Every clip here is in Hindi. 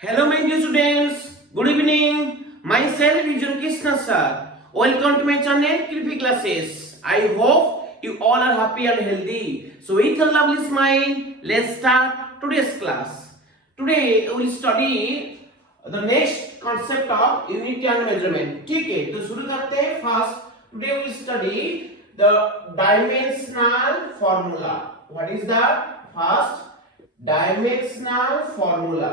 Hello, my dear students. Good evening. Myself is your Krishna sir. Welcome to my channel, Kripi Classes. I hope you all are happy and healthy. So, with a lovely smile, let's start today's class. Today, we will study the next concept of unity and measurement. ठीक है, तो शुरू करते हैं. First, today we will study the dimensional formula. What is that? First, dimensional formula.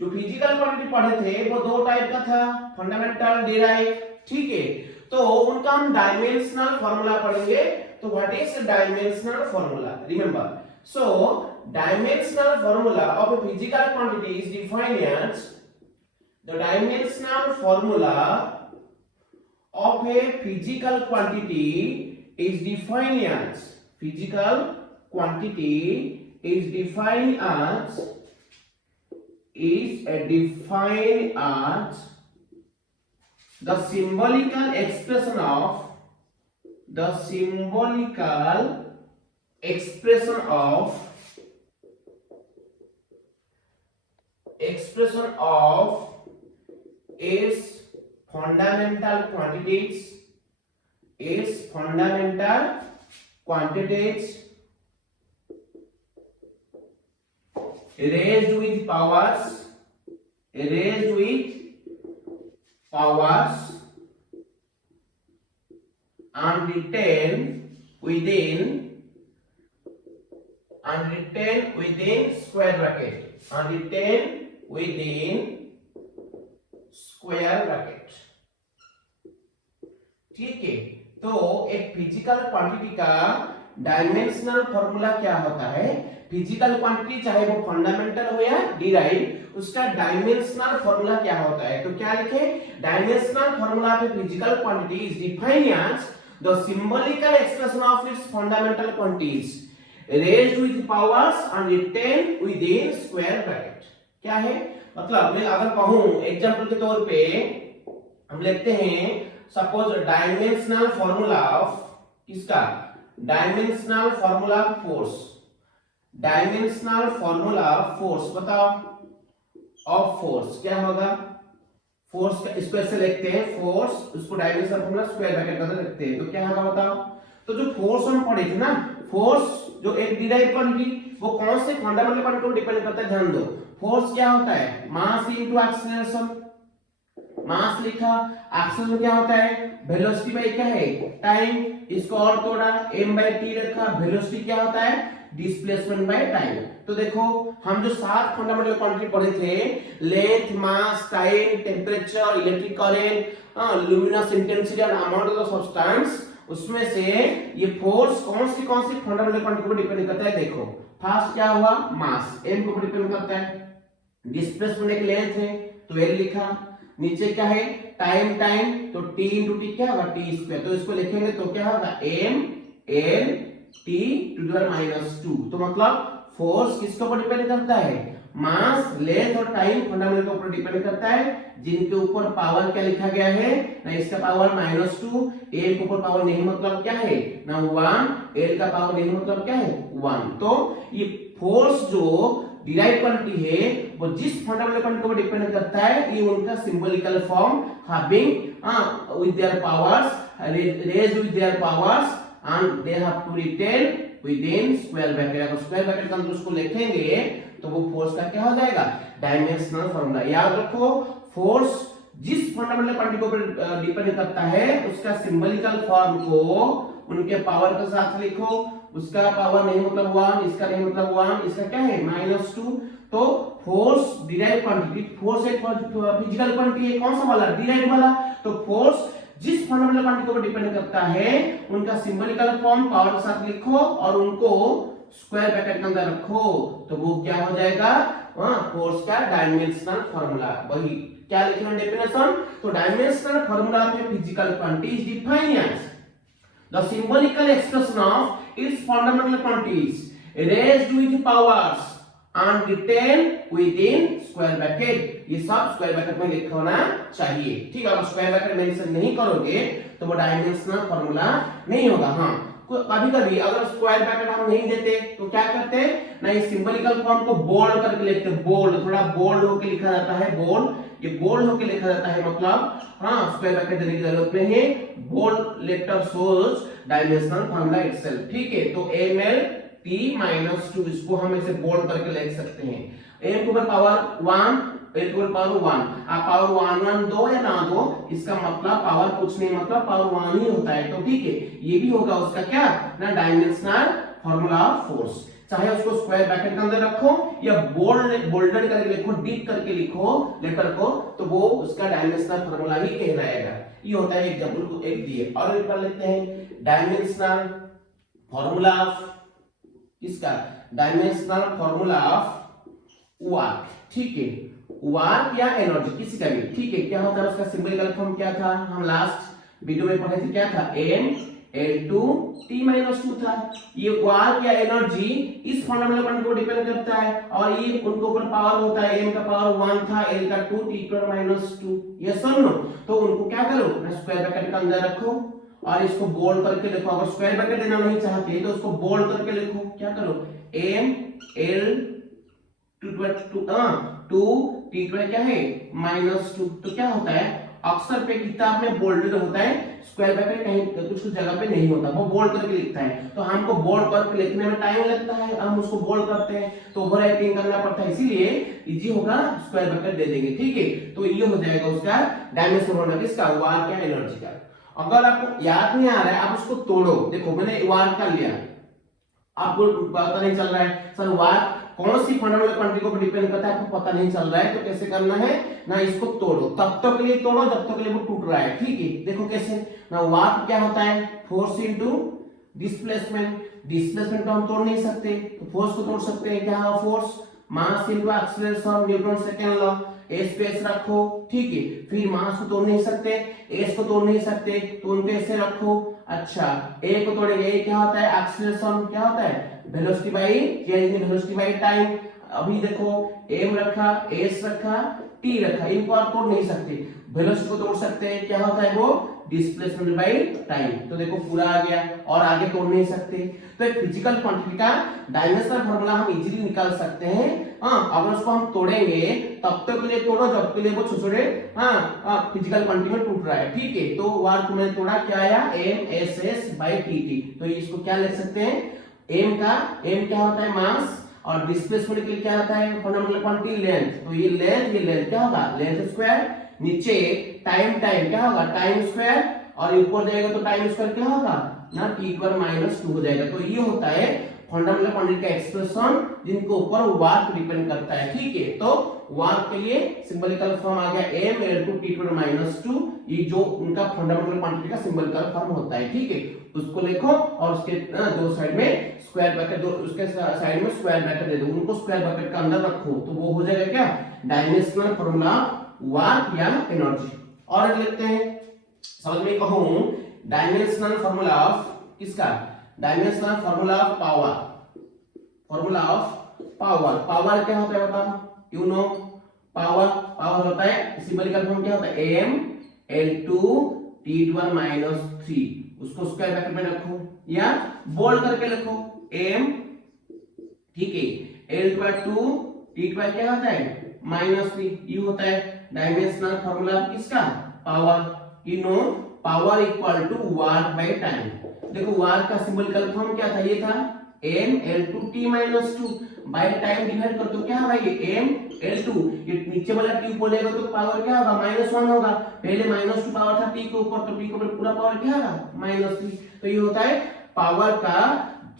जो फिजिकल क्वांटिटी पढ़े थे वो दो टाइप का था, फंडामेंटल, डिराइव. ठीक है, तो उनका हम डायमेंशनल फार्मूला पढ़ेंगे. तो what is dimensional formula? Remember, so dimensional formula of a physical quantity is defined as the dimensional formula of a physical quantity is defined as physical quantity is defined as the symbolical expression of its fundamental quantities raised with powers and retained within square bracket. ठीक है, तो एक फिजिकल क्वांटिटी का डायमेंशनल फॉर्मूला क्या होता है? फिजिकल क्वांटिटी चाहे वो फंडामेंटल हो या डिराइव, उसका डायमेंशनल फॉर्मूला क्या होता है? तो क्या लिखे? Dimensional formula of a physical quantity is defined as the symbolical expression of its fundamental quantities raised with powers and retained within square bracket. क्या है मतलब? मैं अगर कहूं एग्जांपल के तौर पे हम लिखते हैं, सपोज डायमेंशनल फॉर्मूला ऑफ किसका? Dimensional formula force. Dimensional formula force बताओ. ऑफ फोर्स क्या होगा? फोर्स का स्क्वायर से लिखते हैं फोर्स, उसको डायमेंशनल फॉर्मूला स्क्वायर ब्रैकेट में लिखते हैं. तो क्या होगा बताओ? तो जो फोर्स हम पढ़े थे ना, फोर्स जो एक डिराइव क्वांटिटी, वो कौन से फंडामेंटल क्वांटिटी पर डिपेंड करता है? ध्यान दो. फोर्स क्या होता है? Mass into acceleration. मास लिखा, एक्सीलरेशन क्या होता है? वेलोसिटी बाय क्या है? टाइम. इसको और तोड़ा, m/t रखा. वेलोसिटी क्या होता है? Displacement by time. तो देखो, हम जो 7 फंडामेंटल क्वांटिटी पढ़े थे, length, mass, time, temperature, electric current, luminous intensity and amount of substance, उसमें से ये फोर्स कौन सी फंडामेंटल क्वांटिटी पर डिपेंड करता है? देखो, फर्स्ट क्या हुआ? मास, m को डिपेंड करता है. डिस्प्लेसमेंट एक लेंथ है तो l लिखा. नीचे क्या है? टाइम. तो t into t क्या होगा? t square. तो इसको लिखेंगे तो क्या होगा? m l t to the power -2. तो मतलब फोर्स किसके ऊपर डिपेंड करता है? मास, लेंथ और टाइम फंडामेंटल के ऊपर डिपेंड करता है, जिनके ऊपर पावर क्या लिखा गया है ना? इसका पावर -2. l के ऊपर पावर नहीं मतलब क्या है ना? 1. l का पावर नहीं मतलब क्या है? 1. तो ये फोर्स जो डिराइव क्वांटिटी है वो जिस फंडामेंटल क्वांटिटी को डिपेंड करता है, ये उनका symbolical form having with their powers raised with their powers and they have to retain within square bracket. अगर स्क्वायर ब्रैकेट के अंदर उसको लिखेंगे तो वो फोर्स का क्या हो जाएगा? Dimensional formula. याद रखो, फोर्स जिस फंडामेंटल क्वांटिटी को डिपेंड करता है, उसका सिंबॉलिकल फॉर्म को उनके पावर के साथ लिखो. उसका पावर नहीं मतलब 1, इसका नहीं मतलब 1, इसका क्या है? -2. तो फोर्स डिराइव क्वांटिटी, फोर्स एक फिजिकल क्वांटिटी है, कौन सा वाला? डिराइव वाला. तो फोर्स जिस फंडामेंटल क्वांटिटी को डिपेंड करता है, उनका सिंबॉलिकल फॉर्म पावर के साथ लिखो और उनको स्क्वायर ब्रैकेट के अंदर रखो. तो वो क्या हो जाएगा? फोर्स का डायमेंशनल फार्मूला. वही क्या लिखना डेफिनेशन? तो dimensional formula of a physical quantity is defined as the symbolical expression of its fundamental quantities raised with powers and retained within square bracket. ये सब स्क्वायर ब्रैकेट में लिखा होना चाहिए. ठीक है, अगर स्क्वायर ब्रैकेट मेंशन नहीं करोगे तो वो डायमेंशनल फार्मूला नहीं होगा. हाँ, कभी कभी अगर स्क्वायर ब्रैकेट हम नहीं देते तो क्या करते हैं ना, इस सिंबलिकल फॉर्म को बोल्ड करके लिखते हैं, बोल्ड, थोड़ा बोल्ड होके लिखा जाता है, बोल्ड, ये बोल्ड होके लिखा जाता है, मतलब हाँ स्क्वायर ब्रैकेट देने की जरूरत नहीं है, bold letter shows dimensional formula itself, ठीक है। तो ml t - 2 इसको हम ऐसे बोल्ड करके लिख सकते हैं, m to the power 1 l to the power 1, आप पावर 1 दो या ना दो, इसका मतलब पावर कुछ नहीं, मतलब पावर 1 ही होता है, तो ठीक है, ये भी होगा उसका क्या ना डायमेंशनल फार्मूला ऑफ फोर्स, चाहे उसको स्क्वायर ब्रैकेट के अंदर रखो या बोल्डेड करके लिखो, डीप करके लिखो लेटर को, तो वो उसका डायमेंशनल फार्मूला ही कहलाएगा। ये होता है एग्जांपल को एक दिए, और एक कर लेते हैं डायमेंशनल फार्मूला ऑफ इसका, डायमेंशनल फार्मूला ऑफ वर्क, ठीक है, वर्क या एनर्जी किसी का भी, ठीक है। क्या होता है उसका सिंबलिकल फॉर्म क्या था, हम लास्ट वीडियो में पढ़े थे, क्या था, m l2 t - 2 था। ये वर्क या एनर्जी इस फंडामेंटल क्वांटिटी को डिपेंड करता है, और ये उनके ऊपर पावर होता है, m का पावर 1 था, l का 2, t - 2, यस और नो। तो उनको क्या करो ना स्क्वायर ब्रैकेट के अंदर रखो और इसको बोल्ड करके लिखो, अगर स्क्वायर ब्रैकेट देना नहीं चाहते तो उसको बोल्ड करके लिखो, क्या करो m l 2 t क्या है -2, तो क्या होता है अक्सर पे किताब में बोल्डेड होता है, स्क्वायर ब्रैकेट कहीं कुछ कुछ जगह पे नहीं होता, वो बोल्ड करके लिखता है, तो हमको बोल्ड करके लिखने में टाइम लगता है, हम उसको बोल्ड करते हैं तो ओवर राइटिंग करना पड़ता है, इसीलिए इजी होगा स्क्वायर ब्रैकेट दे देंगे, ठीक है। तो ये हो जाएगा उसका डायमेंशन होना किसका, वर्क क्या एनर्जी का। अगर आपको याद नहीं आ रहा है आप उसको तोड़ो, देखो मैंने वर्क का लिया, आपको पता नहीं चल रहा है सर वर्क कौन सी फंडामेंटल क्वांटिटी को डिपेंड करता है, आपको पता नहीं चल रहा है, तो कैसे करना है ना, इसको तोड़ो, तब तक के लिए तोड़ो जब तक के लिए वो टूट रहा है, ठीक है। देखो कैसे ना, वर्क क्या होता है फोर्स इनटू डिस्प्लेसमेंट, डिस्प्लेसमेंट को हम तोड़ नहीं सकते तो फोर्स को तोड़ सकते हैं, क्या है force, mass into acceleration, Newton second law, S पे एस रखो, ठीक है। फिर मास को तोड़ नहीं सकते, एस को तोड़ नहीं सकते, तो उनको ऐसे रखो, अच्छा ए को तोड़ेंगे, ए क्या होता है एक्सीलरेशन, क्या होता है velocity by change in velocity by time, अभी देखो m रखा, s रखा, t रखा, इनको आप तोड़ नहीं सकते, वेलोसिटी को तोड़ सकते हैं, क्या होता है वो डिस्प्लेसमेंट बाय टाइम, तो देखो पूरा आ गया, और आगे तोड़ नहीं सकते। तो एक फिजिकल क्वांटिटी का डायमेंशनल फार्मूला हम इजीली निकाल सकते हैं, अगर उसको हम तोड़ेंगे तब तक के लिए तोड़ो जब के लिए वो छोटे फिजिकल क्वांटिटी में टूट रहा है, ठीक है। तो वर्क में तोड़ा, क्या आया mss by tt, तो इसको क्या लिख सकते हैं, m क्या होता है मास, और डिस्प्लेसमेंट के लिए क्या होता है फंडामेंटल क्वांटिटी लेंथ, तो ये लेंथ क्या होगा लेंथ स्क्वायर, नीचे टाइम क्या होगा टाइम स्क्वायर, और ऊपर जाएगा तो टाइम स्क्वायर क्या होगा ना t - 2 हो जाएगा। तो ये होता है फंडामेंटल क्वांटिटी का एक्सप्रेशन जिनके ऊपर वर्क डिपेंड करता है, ठीक है। तो वर्क के लिए सिंबलिकल फॉर्म आ गया m l2 t - 2, ये जो उनका फंडामेंटल क्वांटिटी का सिंबलिकल फॉर्म होता है, ठीक है। उसको लिखो और उसके दो साइड में स्क्वायर ब्रैकेट, उसके साइड में स्क्वायर ब्रैकेट दे दो, उनको स्क्वायर ब्रैकेट का अंदर रखो, तो वो हो जाएगा क्या डायमेंशनल फार्मूला वर्क या एनर्जी। और लिखते हैं, समझ में कहूं डायमेंशनल फार्मूला ऑफ किसका, dimensional formula of power, formula of power, power क्या होता है बताओ, यू नो पावर होता है सिंबलिकल फॉर्म क्या होता है m l2 t - 3, उसको स्क्वायर ब्रैकेट में रखो या बोल्ड करके लिखो m, ठीक है, l/2 t क्या होता है -3, ये होता है डायमेंशनल फार्मूला किसका power, you know power equal to work by time. देखो वर्क का सिंबलिकल फॉर्म क्या था, ये था m l2 t - 2 by time divide कर दो, क्या होगा ये m l2, ये नीचे वाला t ऊपर लेगा तो पावर क्या होगा -1 होगा, पहले -2 पावर था t के ऊपर, तो t के ऊपर पूरा पावर क्या होगा -3, तो ये होता है पावर का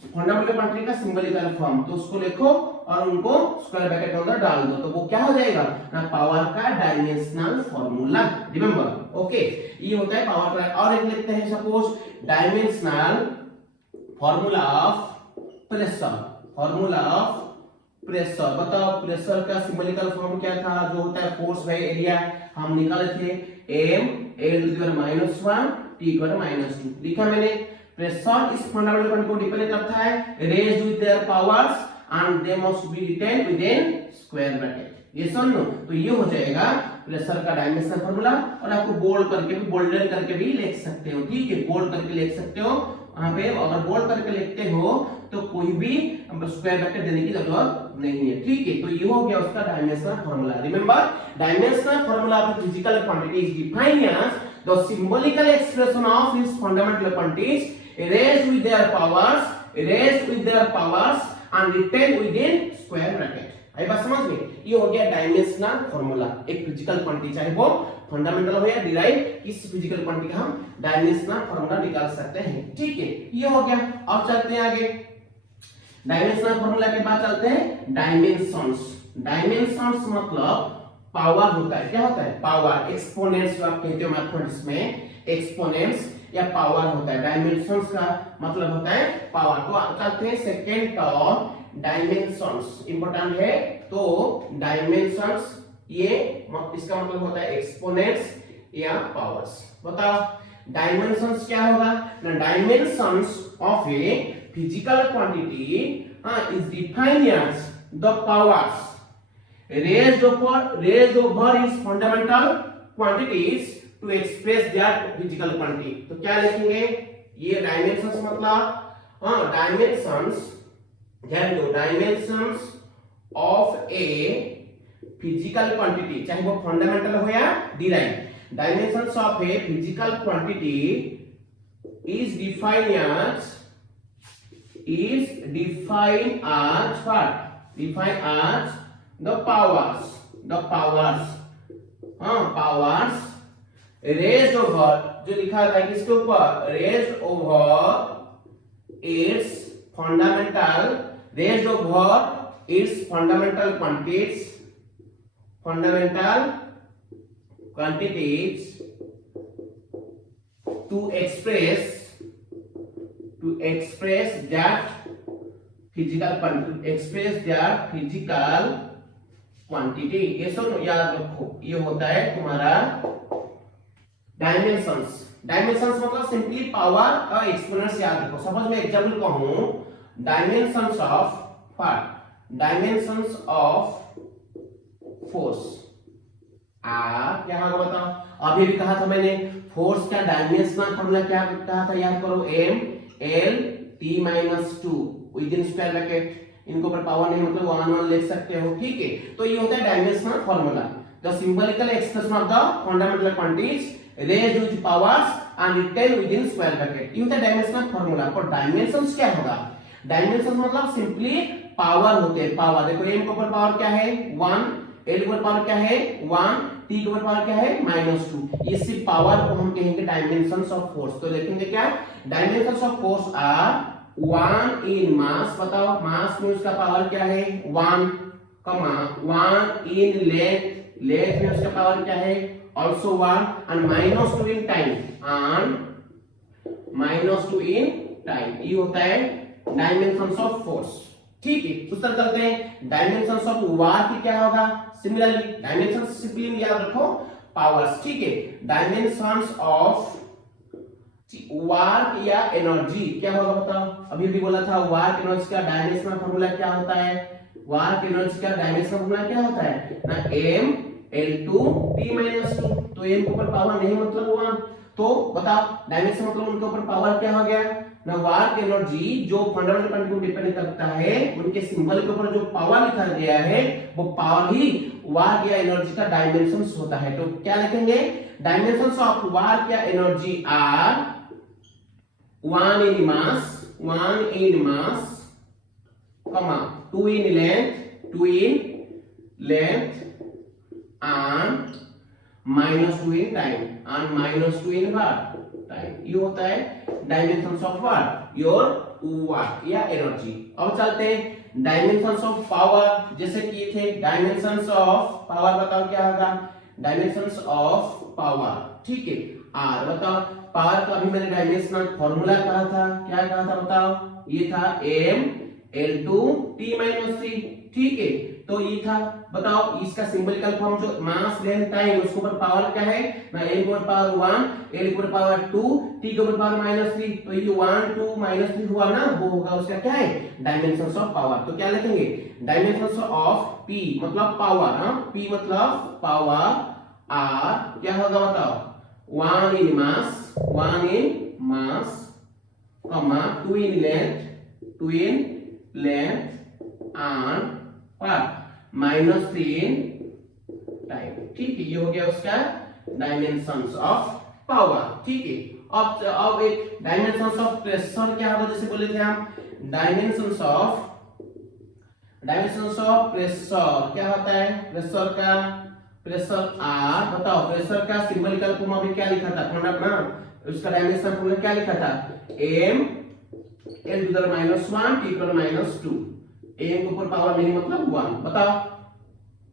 फंडामेंटल क्वांटिटी का सिंबलिकल फॉर्म। तो उसको लिखो और उनको स्क्वायर ब्रैकेट के अंदर डाल दो, तो वो क्या हो जाएगा ना पावर का डायमेंशनल फार्मूला, रिमेंबर, ओके। ये होता है पावर का। और एक लिखते हैं suppose dimensional formula of pressure, formula of pressure, बताओ प्रेशर का सिंबलिकल फॉर्म क्या था, जो होता है फोर्स बाय एरिया, हम निकाले थे m l/-1 t/-2, लिखा मैंने। प्रेशर इस फंडामेंटल क्वांटिटी को डिपेंड करता है, raised with their powers and they must be written within square bracket, yes और नो। तो ये हो जाएगा प्रेशर का डायमेंशनल फार्मूला, और आपको बोल्ड करके भी बोल्डेड करके भी लिख सकते हो, ठीक है, बोल्ड करके लिख सकते हो, वहां पे अगर बोल्ड करके लिखते हो तो कोई भी स्क्वायर ब्रैकेट देने की जरूरत नहीं है, ठीक है। तो ये हो गया उसका dimensional formula. Remember, dimensional formula of physical quantity is defined as the symbolical expression of his fundamental quantities erased with their powers and written within square bracket। आई बात समझ में? ये हो गया डायमेंशनल फार्मूला। एक फिजिकल क्वांटिटी चाहे वो फंडामेंटल हो या डिराइव, किस फिजिकल क्वांटिटी का हम डायमेंशनल फार्मूला निकाल सकते हैं, ठीक है। ये हो गया। अब चलते हैं आगे। डायमेंशनल फार्मूला के बाद चलते हैं डायमेंशंस। डायमेंशंस मतलब पावर होता है। क्या होता है? पावर। एक्सपोनेंट्स जो आप कहते हो मैथमेटिक्स में, एक्सपोनेंट्स या पावर होता है। डायमेंशंस का मतलब होता है पावर। तो चलते हैं सेकंड टर्म डायमेंशंस। इंपॉर्टेंट है। तो डायमेंशंस ये इसका मतलब होता है एक्सपोनेंट्स या पावर्स। बताओ डायमेंशंस क्या होगा ना? Dimensions of a physical quantity is defined as the powers raised over its fundamental quantities to express their physical quantity। तो क्या लिखेंगे? ये डायमेंशंस मतलब डायमेंशंस, ध्यान दो, dimensions of a physical quantity, चाहे वो फंडामेंटल हो या derive. Dimensions of a physical quantity is defined as what? Defined as the powers powers raised over, जो लिखा है किसके ऊपर? raised over its fundamental quantities to express that physical quantity। ये सब याद रखो, ये होता है तुम्हारा डायमेंशंस। डायमेंशंस मतलब सिंपली पावर और एक्सपोनेंट्स याद रखो। सपोज मैं एग्जांपल कहूं डायमेंशंस ऑफ फोर्स क्या होगा बताओ? अभी भी कहा था मैंने फोर्स का डायमेंशनल फॉर्मूला क्या कहा था, याद करो, m/L/T-2 with in square bracket. इनको पर पावर नहीं मतलब 1 लिख सकते हो, ठीक है। तो ये होता है dimensional formula, the symbolical expression of the fundamental quantities raised with powers and written within square bracket. ये होता है डायमेंशनल फार्मूला। और डायमेंशंस क्या होगा? डायमेंशंस मतलब सिंपली पावर होते हैं। पावर देखो, m के ऊपर पावर क्या है? 1, l के ऊपर पावर क्या है? 1, t के ऊपर पावर क्या है? -2। ये सिर्फ पावर को हम कहेंगे डायमेंशंस ऑफ फोर्स। तो लिखेंगे क्या? डायमेंशंस ऑफ फोर्स आर 1 इन मास। बताओ मास में उसका पावर क्या है? 1, 1 इन लेंथ में उसका पावर क्या है? also 1 and -2 in time ये होता है डायमेंशंस ऑफ फोर्स, ठीक है। उस तरह चलते हैं डायमेंशंस ऑफ वर्क क्या होगा? सिमिलरली डायमेंशंस सिंपली याद रखो पावर्स, ठीक है। डायमेंशंस ऑफ वर्क या एनर्जी क्या होगा बताओ? अभी भी बोला था वर्क एनर्जी का डायमेंशनल फार्मूला क्या होता है? वर्क एनर्जी का डायमेंशनल फार्मूला क्या होता है ना? m/L/T-2। तो m के ऊपर पावर नहीं मतलब 1। तो बताओ डायमेंशन मतलब उनके ऊपर पावर क्या हो गया ना? वर्क एनर्जी जो फंडामेंटल क्वांटिटी को डिपेंड करता है, उनके सिंबल के ऊपर जो पावर लिखा गया है वो पावर ही वर्क या एनर्जी का डायमेंशंस होता है। तो क्या लिखेंगे? डायमेंशंस ऑफ वर्क या energy are 1 in mass, 2 in length and -2 in time and -2 in what? Time। ये होता है dimensions of work, your work या एनर्जी। अब चलते हैं डायमेंशंस ऑफ पावर। जैसे कि थे डायमेंशंस ऑफ पावर, बताओ क्या होगा? डायमेंशंस ऑफ पावर, ठीक है। आर बताओ पावर का अभी मैंने डायमेंशनल फार्मूला कहा था, क्या कहा था बताओ? ये था m/L/T-3, ठीक है। तो ये था, बताओ इसका सिंबॉलिकल फॉर्म जो मास लेंथ टाइम उसके ऊपर पावर क्या है ना? m के ऊपर पावर 1, l के ऊपर पावर 2, t के ऊपर पावर -3। तो ये 1, 2, -3 हुआ ना, वो होगा उसका क्या है? Dimensions of power. तो क्या लिखेंगे? डायमेंशंस ऑफ p मतलब पावर, p मतलब पावर, r क्या होगा बताओ? 1 in mass comma 2 in length and what -3 in time. ठीक है, ये हो गया उसका डायमेंशंस ऑफ पावर। ठीक है, अब एक डायमेंशंस ऑफ प्रेशर क्या होगा, जैसे बोले थे हम डायमेंशंस ऑफ प्रेशर क्या होता है, प्रेशर आर। बताओ प्रेशर का सिंबलिकल फॉर्म अभी क्या लिखा था, फॉर्म अपना उसका डायमेंशन फॉर्म क्या लिखा था, m l to the -1 t to the -2। m के ऊपर पावर नहीं मतलब 1। बताओ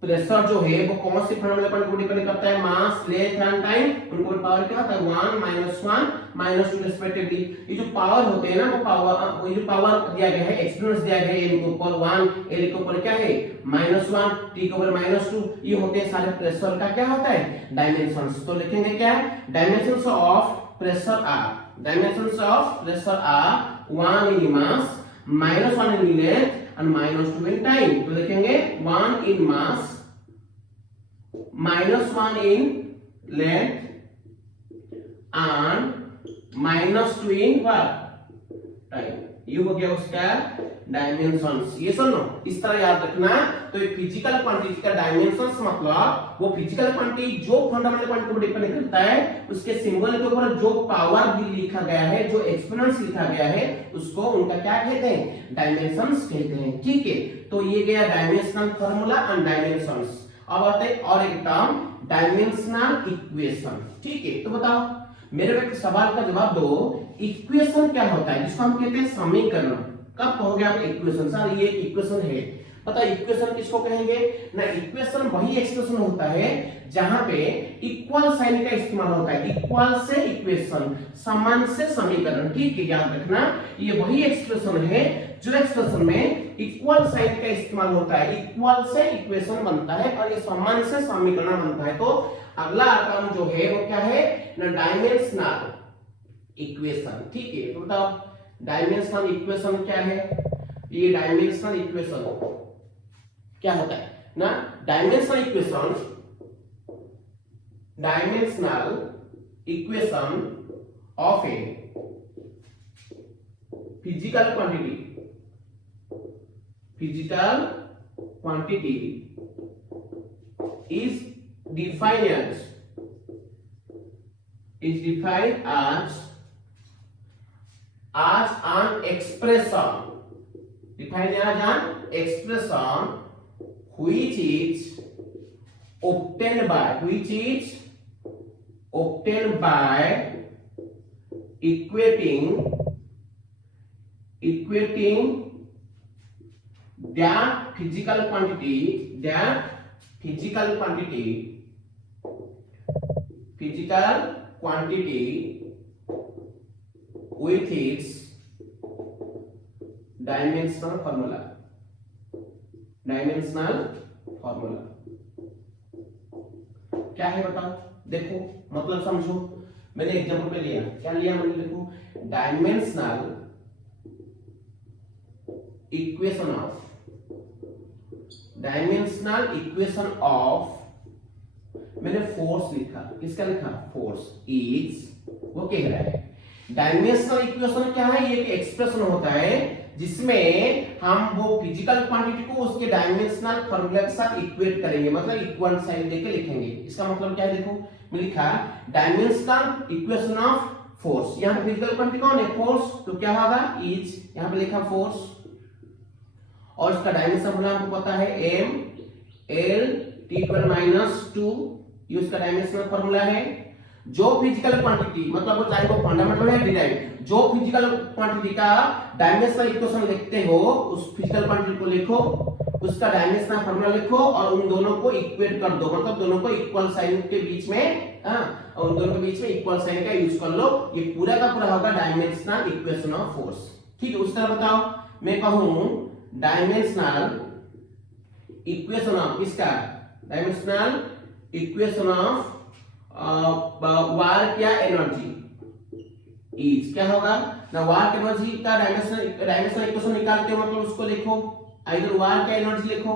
प्रेशर जो है वो कौन से फॉर्मूले पर डिपेंड करता है, मास, लेंथ एंड टाइम। उनको पावर क्या होता है 1 -1 -2 रिस्पेक्टिवली। ये जो पावर होते हैं ना वो पावर, ये जो पावर दिया गया है एक्सपोनेंस दिया गया है, m के ऊपर 1, l के ऊपर क्या है -1, t के ऊपर -2, ये होते हैं सारे प्रेशर का क्या होता है डायमेंशंस। तो लिखेंगे क्या, dimensions of pressure are 1 in mass, -1 in length and -2 in time। तो लिखेंगे 1 in mass, -1 in length and -2 in what time. ये हो गया उसका डायमेंशंस। ये सुनो इस तरह याद रखना। तो एक फिजिकल क्वांटिटी का डायमेंशंस मतलब वो फिजिकल क्वांटिटी जो फंडामेंटल क्वांटिटी को डिपेंड करता है, उसके सिंबल के ऊपर जो पावर भी लिखा गया है, जो एक्सपोनेंट्स लिखा गया है, उसको उनका क्या कहते हैं, डायमेंशंस कहते हैं। ठीक है, तो ये गया डायमेंशनल फार्मूला एंड डायमेंशंस। अब आते हैं और एक टर्म डायमेंशनल इक्वेशन। ठीक है, तो बताओ मेरे व्यक्ति सवाल का जवाब दो, इक्वेशन क्या होता है, जिसको हम कहते हैं समीकरण। कब कहोगे आप इक्वेशन, सर ये इक्वेशन है। पता इक्वेशन किसको कहेंगे ना, इक्वेशन वही एक्सप्रेशन होता है जहां पे इक्वल साइन का इस्तेमाल होता है। इक्वल से इक्वेशन, समान से समीकरण। ठीक है, याद रखना ये वही एक्सप्रेशन है जो एक्सप्रेशन में इक्वल साइन का इस्तेमाल होता है, इक्वल से इक्वेशन बनता है और ये समान से समीकरण बनता है। तो अगला टर्म जो है वो क्या है ना, डायमेंशनल इक्वेशन। ठीक है, तो बताओ डायमेंशनल इक्वेशन क्या है। ये डायमेंशनल इक्वेशन क्या होता है ना, dimensional equation of a physical quantity is defined as an expression, which is obtained by equating that physical quantity with its dimensional formula। क्या है बताओ, देखो मतलब समझो। मैंने एग्जांपल पे लिया, क्या लिया मैंने, देखो डायमेंशनल इक्वेशन ऑफ मैंने फोर्स लिखा, किसका लिखा, फोर्स इज, वो कह रहा है डायमेंशनल इक्वेशन क्या है, ये एक एक्सप्रेशन होता है जिसमें हम वो फिजिकल क्वांटिटी को उसके डायमेंशनल फार्मूला के साथ इक्वेट करेंगे, मतलब इक्वल साइन देके लिखेंगे। इसका मतलब क्या है, देखो मैं लिखा डायमेंशनल इक्वेशन ऑफ फोर्स। यहाँ पे फिजिकल क्वांटिटी कौन है, फोर्स, तो क्या होगा इज, यहाँ पे लिखा फोर्स और इसका डायमेंशन फार्मूला हमको पता है m l t to the -2, ये उसका डायमेंशनल फार्मूला है। जो फिजिकल क्वांटिटी मतलब चाहे वो फंडामेंटल है डिराइव, जो फिजिकल क्वांटिटी का डायमेंशनल इक्वेशन लिखते हो, उस फिजिकल क्वांटिटी को लिखो, उसका डायमेंशनल फार्मूला लिखो और उन दोनों को इक्वेट कर दो, मतलब दोनों को इक्वल साइन के बीच में, और उन दोनों के बीच में इक्वल साइन का यूज कर लो। ये पूरा का पूरा होगा डायमेंशनल इक्वेशन ऑफ फोर्स। ठीक है, उस तरह बताओ मैं कहूं डायमेंशनल इक्वेशन ऑफ किसका, डायमेंशनल इक्वेशन ऑफ वर्क या एनर्जी इज, क्या होगा ना, वर्क एनर्जी का डायमेंशनल इक्वेशन निकालते हो, मतलब उसको लिखो आइदर वर्क या एनर्जी लिखो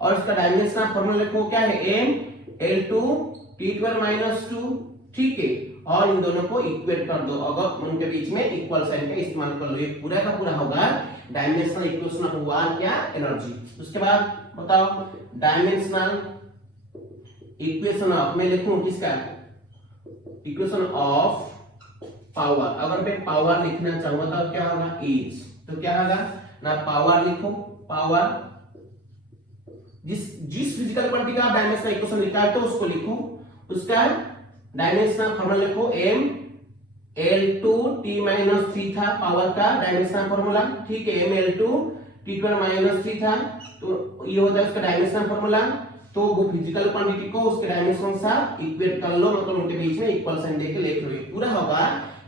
और इसका डायमेंशनल फार्मूला लिखो, क्या है m l2 t to the -2। ठीक है, और इन दोनों को इक्वेट कर दो, अगर उनके बीच में इक्वल साइन का इस्तेमाल कर लो, ये पूरा का पूरा होगा डायमेंशनल इक्वेशन ऑफ वन क्या एनर्जी। उसके बाद बताओ डायमेंशनल इक्वेशन ऑफ, मैं लिखूं किसका, इक्वेशन ऑफ पावर। अगर मैं पावर लिखना चाहूंगा तो क्या होगा इज, तो क्या होगा ना पावर लिखो, पावर जिस फिजिकल क्वांटिटी का डायमेंशनल इक्वेशन निकालते हो उसको लिखो, उसका डायमेंशनल फार्मूला लिखो m L2 t minus 3 था पावर का डायमेंशनल फार्मूला, ठीक है m L2 t2 minus 3 था, तो ये होता है उसका डायमेंशनल फार्मूला। तो वो फिजिकल क्वांटिटी को उसके डायमेंशन के साथ इक्वेट कर लो, मतलब उनके बीच में इक्वल साइन देके लिख लो, पूरा होगा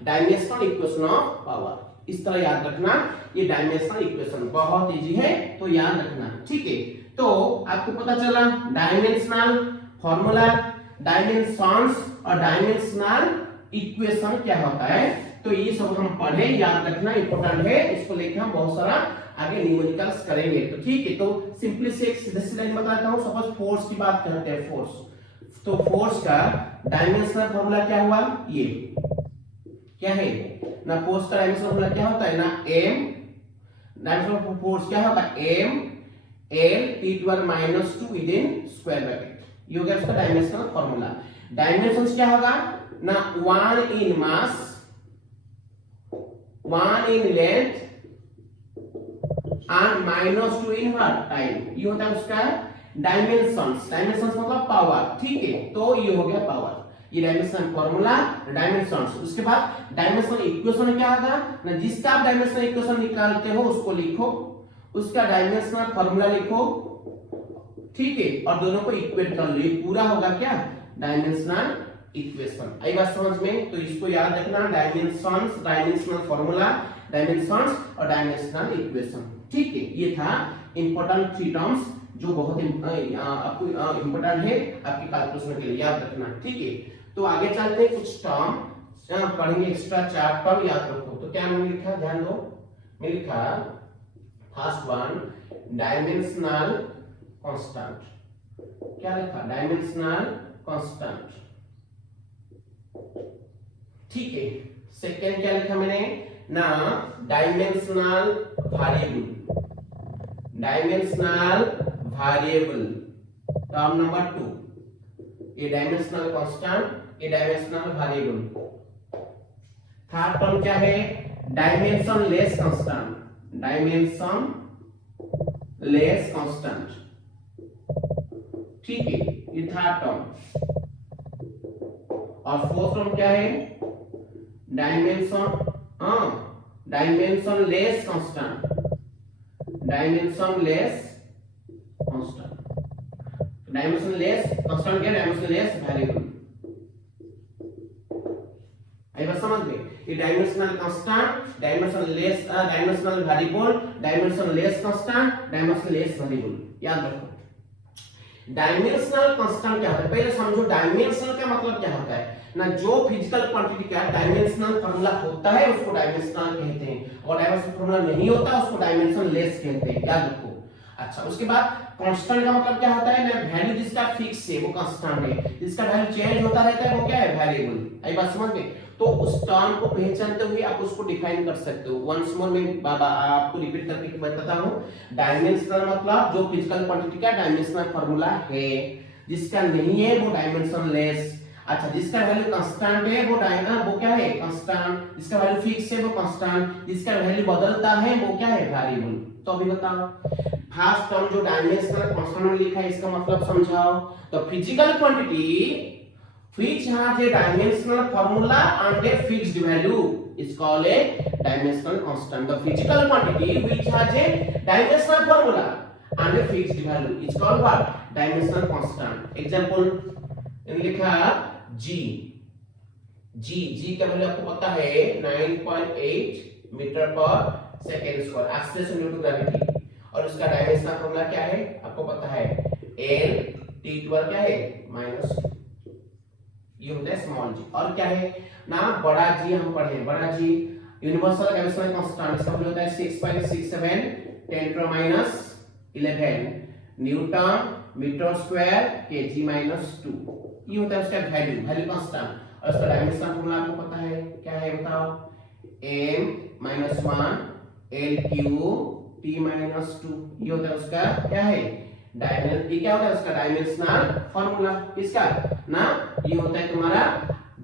डायमेंशनल इक्वेशन ऑफ पावर। इस तरह याद रखना, ये डायमेंशनल इक्वेशन बहुत इजी है तो याद रखना, ठीक है। तो आपको पता चला डायमेंशनल फार्मूला, डायमेंशंस और डायमेंशनल इक्वेशन क्या होता है, तो ये सब हम पढ़े, याद रखना इंपॉर्टेंट है, इसको लेके हम बहुत सारा आगे न्यूमेरिकल्स करेंगे, तो ठीक है। तो सिंपली से एक सीधी सी लाइन बताता हूं, सपोज फोर्स की बात करते हैं, फोर्स, तो फोर्स का डायमेंशनल फार्मूला क्या हुआ, ये क्या है ना, फोर्स का डायमेंशनल फार्मूला क्या होता है ना m, डायमेंशनल फोर्स क्या होता है m L t2 minus 2 within square bracket, ये हो गया उसका डायमेंशनल फार्मूला। डायमेंशंस क्या होगा ना 1 in mass, 1 in length and -2 in what time, ये होता है उसका डायमेंशंस। डायमेंशंस मतलब पावर, ठीक है, तो ये हो गया पावर, ये डायमेंशनल फार्मूला डायमेंशंस। उसके बाद डायमेंशनल इक्वेशन क्या होगा ना, जिसका आप डायमेंशनल इक्वेशन निकालते हो उसको लिखो, उसका डायमेंशनल फार्मूला लिखो, ठीक है, और दोनों को इक्वेट कर लो, ये पूरा होगा क्या डायमेंशनल इक्वेशन। आई बात समझ में, तो इसको याद रखना, डायमेंशंस, डायमेंशनल फार्मूला, डायमेंशंस और डायमेंशनल इक्वेशन, ठीक है। ये था इंपॉर्टेंट 3 टर्म्स जो बहुत आपको इंपॉर्टेंट है आपकी कैलकुलेशन के लिए, याद रखना, ठीक है। तो आगे चलते हैं, कुछ टर्म पढ़ेंगे एक्स्ट्रा, 4 टर्म याद रखो। तो क्या मैंने लिखा, ध्यान दो, मैं लिखा फर्स्ट वन डायमेंशनल कांस्टेंट, क्या लिखा डायमेंशनल कांस्टेंट, ठीक है। सेकंड क्या लिखा मैंने ना dimensional variable, dimensional variable term number 2, ये डायमेंशनल कांस्टेंट, ये डायमेंशनल वेरिएबल। थर्ड टर्म क्या है dimension less constant, dimension less constant, ठीक है, ये थर्ड टर्म। और फोर्थ टर्म क्या है dimension less constant, dimension less constant, dimension less constant क्या डायमेंशन लेस वेरिएबल। आई बात समझ में, ये dimensional constant, dimension less dimensional variable, dimension less constant, dimension less variable, याद रखो। डायमेंशनल कांस्टेंट क्या होता है, पहले समझो डायमेंशनल का मतलब क्या होता है ना, जो फिजिकल क्वांटिटी का डायमेंशनल फार्मूला होता है उसको डायमेंशनल कहते हैं, और डायमेंशनल फार्मूला नहीं होता उसको डायमेंशन लेस कहते हैं, याद रखो। अच्छा, उसके बाद कांस्टेंट का मतलब क्या होता है ना, वैल्यू जिसका फिक्स है वो कांस्टेंट है, जिसका वैल्यू चेंज होता रहता है वो क्या है वेरिएबल। आई बात समझ में, तो उस टर्म को पहचानते हुए आप उसको डिफाइन कर सकते हो। वंस मोर मैं आपको रिपीट करके बताता हूं, डायमेंशनल मतलब जो फिजिकल क्वांटिटी का डायमेंशनल फार्मूला है, जिसका नहीं है वो डायमेंशन लेस। अच्छा, जिसका वैल्यू कांस्टेंट है वो क्या है कांस्टेंट, जिसका वैल्यू फिक्स है वो कांस्टेंट, जिसका वैल्यू बदलता है वो क्या है वेरिएबल। तो अभी बताओ फर्स्ट टर्म जो डायमेंशनल कांस्टेंट में लिखा है इसका मतलब समझाओ। तो physical quantity which has a dimensional formula and a fixed value is called a dimensional constant. The physical quantity which has a dimensional formula and a fixed value is called what? Dimensional constant. Example लिखा g, g का वैल्यू आपको पता है 9.8 मीटर पर second square, acceleration due to gravity, और उसका डायमेंशनल फार्मूला क्या है आपको पता है l t2 क्या है -2, ये होता है स्मॉल जी। और क्या है ना बड़ा जी, हम पढ़े बड़ा जी यूनिवर्सल डायमेंशनल कांस्टेंट, इसका वैल्यू होता है 6.67 10⁻11 newton metre square kg minus 2, ये होता है उसका वैल्यू कांस्टेंट। और उसका डायमेंशन फॉर्मूला आपको पता है क्या है, बताओ, m - 1 l cube t minus 2, ये होता है उसका क्या है डायमेंशन। ये क्या होता है उसका डायमेंशनल फॉर्मूला, किसका ना, ये होता है तुम्हारा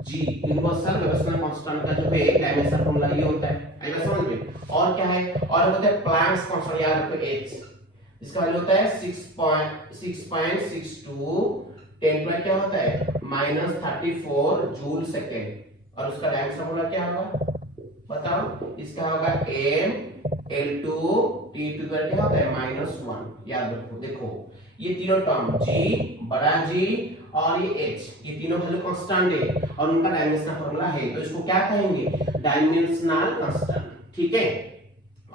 g यूनिवर्सल ग्रेविटेशनल कांस्टेंट का जो है डायमेंशनल फॉर्मूला, ये होता है। आइए समझ में। और क्या है, और होता है प्लैंक्स कांस्टेंट, याद रखो h, इसका वैल्यू होता है 6.62 10 पर क्या होता है -34 जूल सेकेंड। और उसका डायमेंशन फॉर्मूला क्या होगा बताओ, इसका होगा m l2 t2 पर क्या होता है -1। याद रखो, देखो ये तीनों टर्म g, बड़ा G और ये h, ये तीनों वैल्यू कांस्टेंट है और उनका डायमेंशनल फॉर्मूला है, तो इसको क्या कहेंगे डायमेंशनल कांस्टेंट। ठीक है,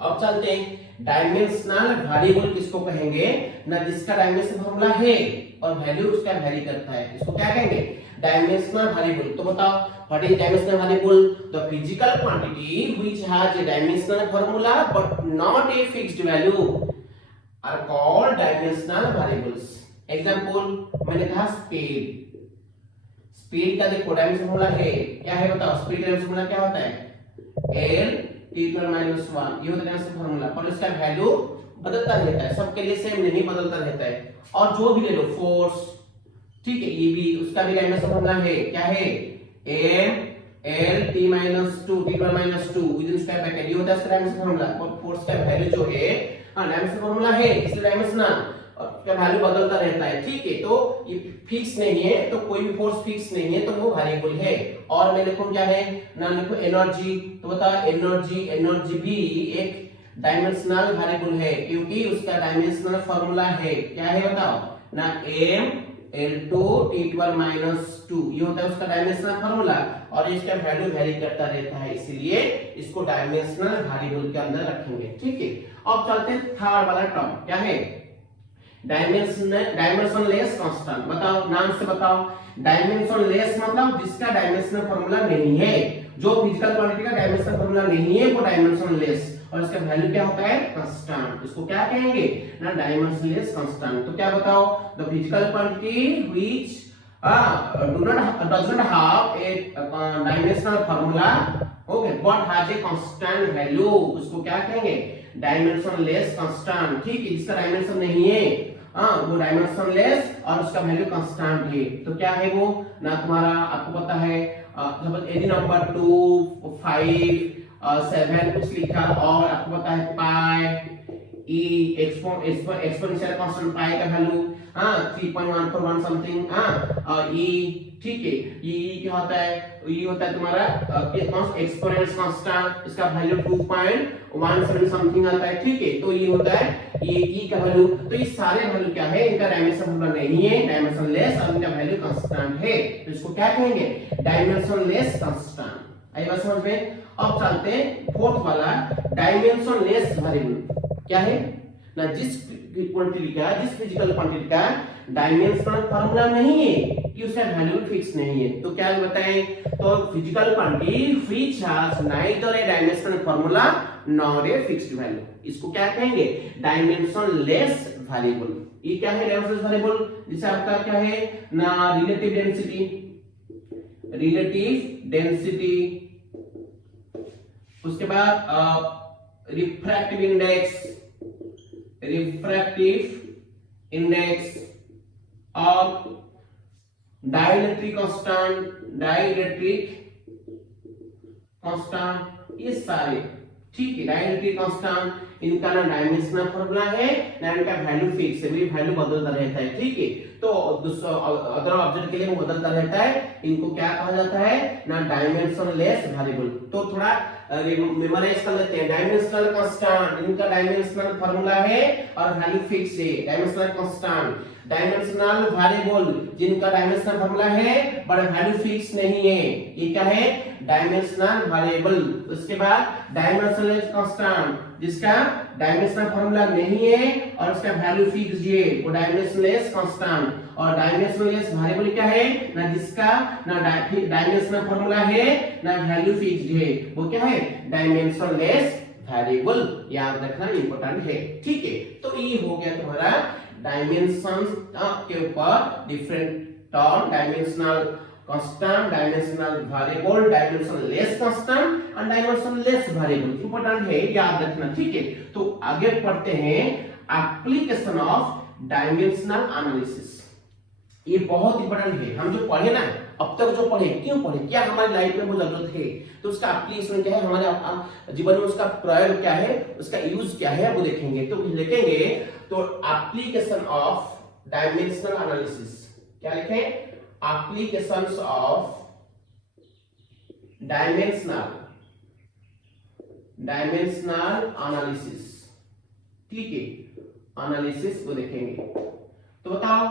अब चलते हैं डायमेंशनल वेरिएबल किसको कहेंगे ना, जिसका डायमेंशन फॉर्मूला है और वैल्यू उसका वेरी करता है, इसको क्या कहेंगे डायमेंशनल वेरिएबल। तो बताओ what is dimensional variable, the physical quantity which has a dimensional formula but not a fixed value are called dimensional variables. Example मैंने कहा स्पीड, स्पीड का देखो डायमेंशन फॉर्मूला है क्या है बताओ, स्पीड का डायमेंशन फॉर्मूला क्या होता है l t2 माइनस 1, ये होता है डायमेंशन फॉर्मूला, पर इसका वैल्यू बदलता रहता है, सबके लिए सेम नहीं बदलता रहता है। और जो भी ले लो फोर्स, ठीक है, ये भी उसका भी डायमेंशन फॉर्मूला है क्या है m l t minus 2 t2 minus 2 with square bracket, ये होता है इसका डायमेंशन फॉर्मूला। और फोर्स का वैल्यू जो है डायमेंशन फॉर्मूला है, इसलिए डायमेंशनल का वैल्यू बदलता रहता है। ठीक है, तो ये फिक्स नहीं है, तो कोई भी फोर्स फिक्स नहीं है तो वो वेरिएबल है। और मैं लिखूं क्या है ना, लिखो एनर्जी, तो बताओ एनर्जी भी एक डायमेंशनल वेरिएबल है क्योंकि उसका डायमेंशनल फार्मूला है क्या है बताओ ना, m l2 t2 माइनस 2, ये होता है उसका डायमेंशनल फार्मूला और इसका वैल्यू वेरी करता रहता है, इसलिए इसको डायमेंशनल वेरिएबल के अंदर रखेंगे। ठीक है, अब चलते हैं थर्ड वाला टर्म क्या है डायमेंशनलेस कांस्टेंट। बताओ नाम से बताओ, डायमेंशनलेस मतलब जिसका डायमेंशनल फार्मूला नहीं है, जो फिजिकल क्वांटिटी का डायमेंशनल फार्मूला नहीं है वो डायमेंशनलेस, और इसका वैल्यू क्या होता है कांस्टेंट, इसको क्या कहेंगे ना डायमेंशनलेस कांस्टेंट। तो क्या बताओ, the physical quantity which does not have a dimensional formula, okay, but has a constant value, उसको क्या कहेंगे डायमेंशनलेस कांस्टेंट। ठीक है, इसका डायमेंशन नहीं है वो डायमेंशनलेस और उसका वैल्यू कांस्टेंट है। तो क्या है वो ना, तुम्हारा आपको पता है जब एनी नंबर 2 5 7 कुछ लिखा और आपको पता है पाई e एक्सपोनेंशियल कांस्टेंट पाई का वैल्यू 3.141 समथिंग e, ठीक है, ये क्या होता है, ये होता है तुम्हारा एक्सपोनेंशियल कांस्टेंट, इसका वैल्यू 2.17 समथिंग आता है। ठीक है, तो ये होता है ये e का वैल्यू, तो ये सारे वैल्यू क्या है, इनका डायमेंशन फॉर्मूला नहीं है, डायमेंशनलेस और इनका वैल्यू कांस्टेंट है, तो इसको क्या कहेंगे डायमेंशनलेस कांस्टेंट। आई बात समझ में। अब चलते हैं फोर्थ वाला डायमेंशनलेस वेरिएबल क्या है ना, जिस क्वांटिटी का, जिस फिजिकल क्वांटिटी का डायमेंशनल फार्मूला नहीं है कि उसका वैल्यू फिक्स नहीं है। तो क्या बताएं, तो physical quantity which has neither A dimensional formula nor a fixed value, इसको क्या कहेंगे डायमेंशनलेस वेरिएबल। ये क्या है डायमेंशनलेस वेरिएबल, जिसे आपका क्या है ना रिलेटिव डेंसिटी, उसके बाद रिफ्रैक्टिव इंडेक्स और डाइलेक्ट्रिक कांस्टेंट, ये सारे ठीक है डाइलेक्ट्रिक कांस्टेंट, इनका ना डायमेंशनल फार्मूला है ना इनका वैल्यू फिक्स है, वैल्यू बदलता रहता है। ठीक है, तो अदर ऑब्जेक्ट के लिए वो बदलता रहता है, इनको क्या कहा जाता है ना डायमेंशनलेस वेरिएबल। तो थोड़ा मेमोराइज कर लेते हैं, डायमेंशनल कांस्टेंट इनका डायमेंशनल फार्मूला है और वैल्यू फिक्स है, डायमेंशनल कांस्टेंट। डायमेंशनल वेरिएबल जिनका डायमेंशनल फार्मूला है बट वैल्यू फिक्स नहीं है, ये क्या है डायमेंशनल वेरिएबल। उसके बाद डायमेंशनलेस कांस्टेंट जिसका डायमेंशनल फार्मूला नहीं है और उसका वैल्यू फिक्स है, वो डायमेंशनलेस कांस्टेंट। और डायमेंशनलेस वेरिएबल क्या है ना, जिसका ना डायमेंशनल फार्मूला है ना वैल्यू फिक्स्ड है, वो क्या है डायमेंशनलेस वेरिएबल। याद रखना इंपॉर्टेंट है। ठीक है, तो ये हो गया तुम्हारा डायमेंशंस के ऊपर different term, dimensional constant, dimensional variable, dimensionless constant and dimensionless variable important है, याद रखना, ठीक है। तो आगे पढ़ते हैं एप्लीकेशन ऑफ डायमेंशनल एनालिसिस। ये बहुत इंपॉर्टेंट है, हम जो पढ़े ना अब तक जो पढ़े, क्यों पढ़े, क्या हमारी लाइफ में वो जरूरत है, तो उसका एप्लीकेशन क्या है, हमारे जीवन में उसका प्रयोग क्या है, उसका यूज क्या है, वो देखेंगे। तो लिखेंगे तो एप्लीकेशन ऑफ डायमेंशनल एनालिसिस, क्या लिखें, एप्लीकेशंस ऑफ डायमेंशनल एनालिसिस, ठीक है, एनालिसिस को देखेंगे। तो बताओ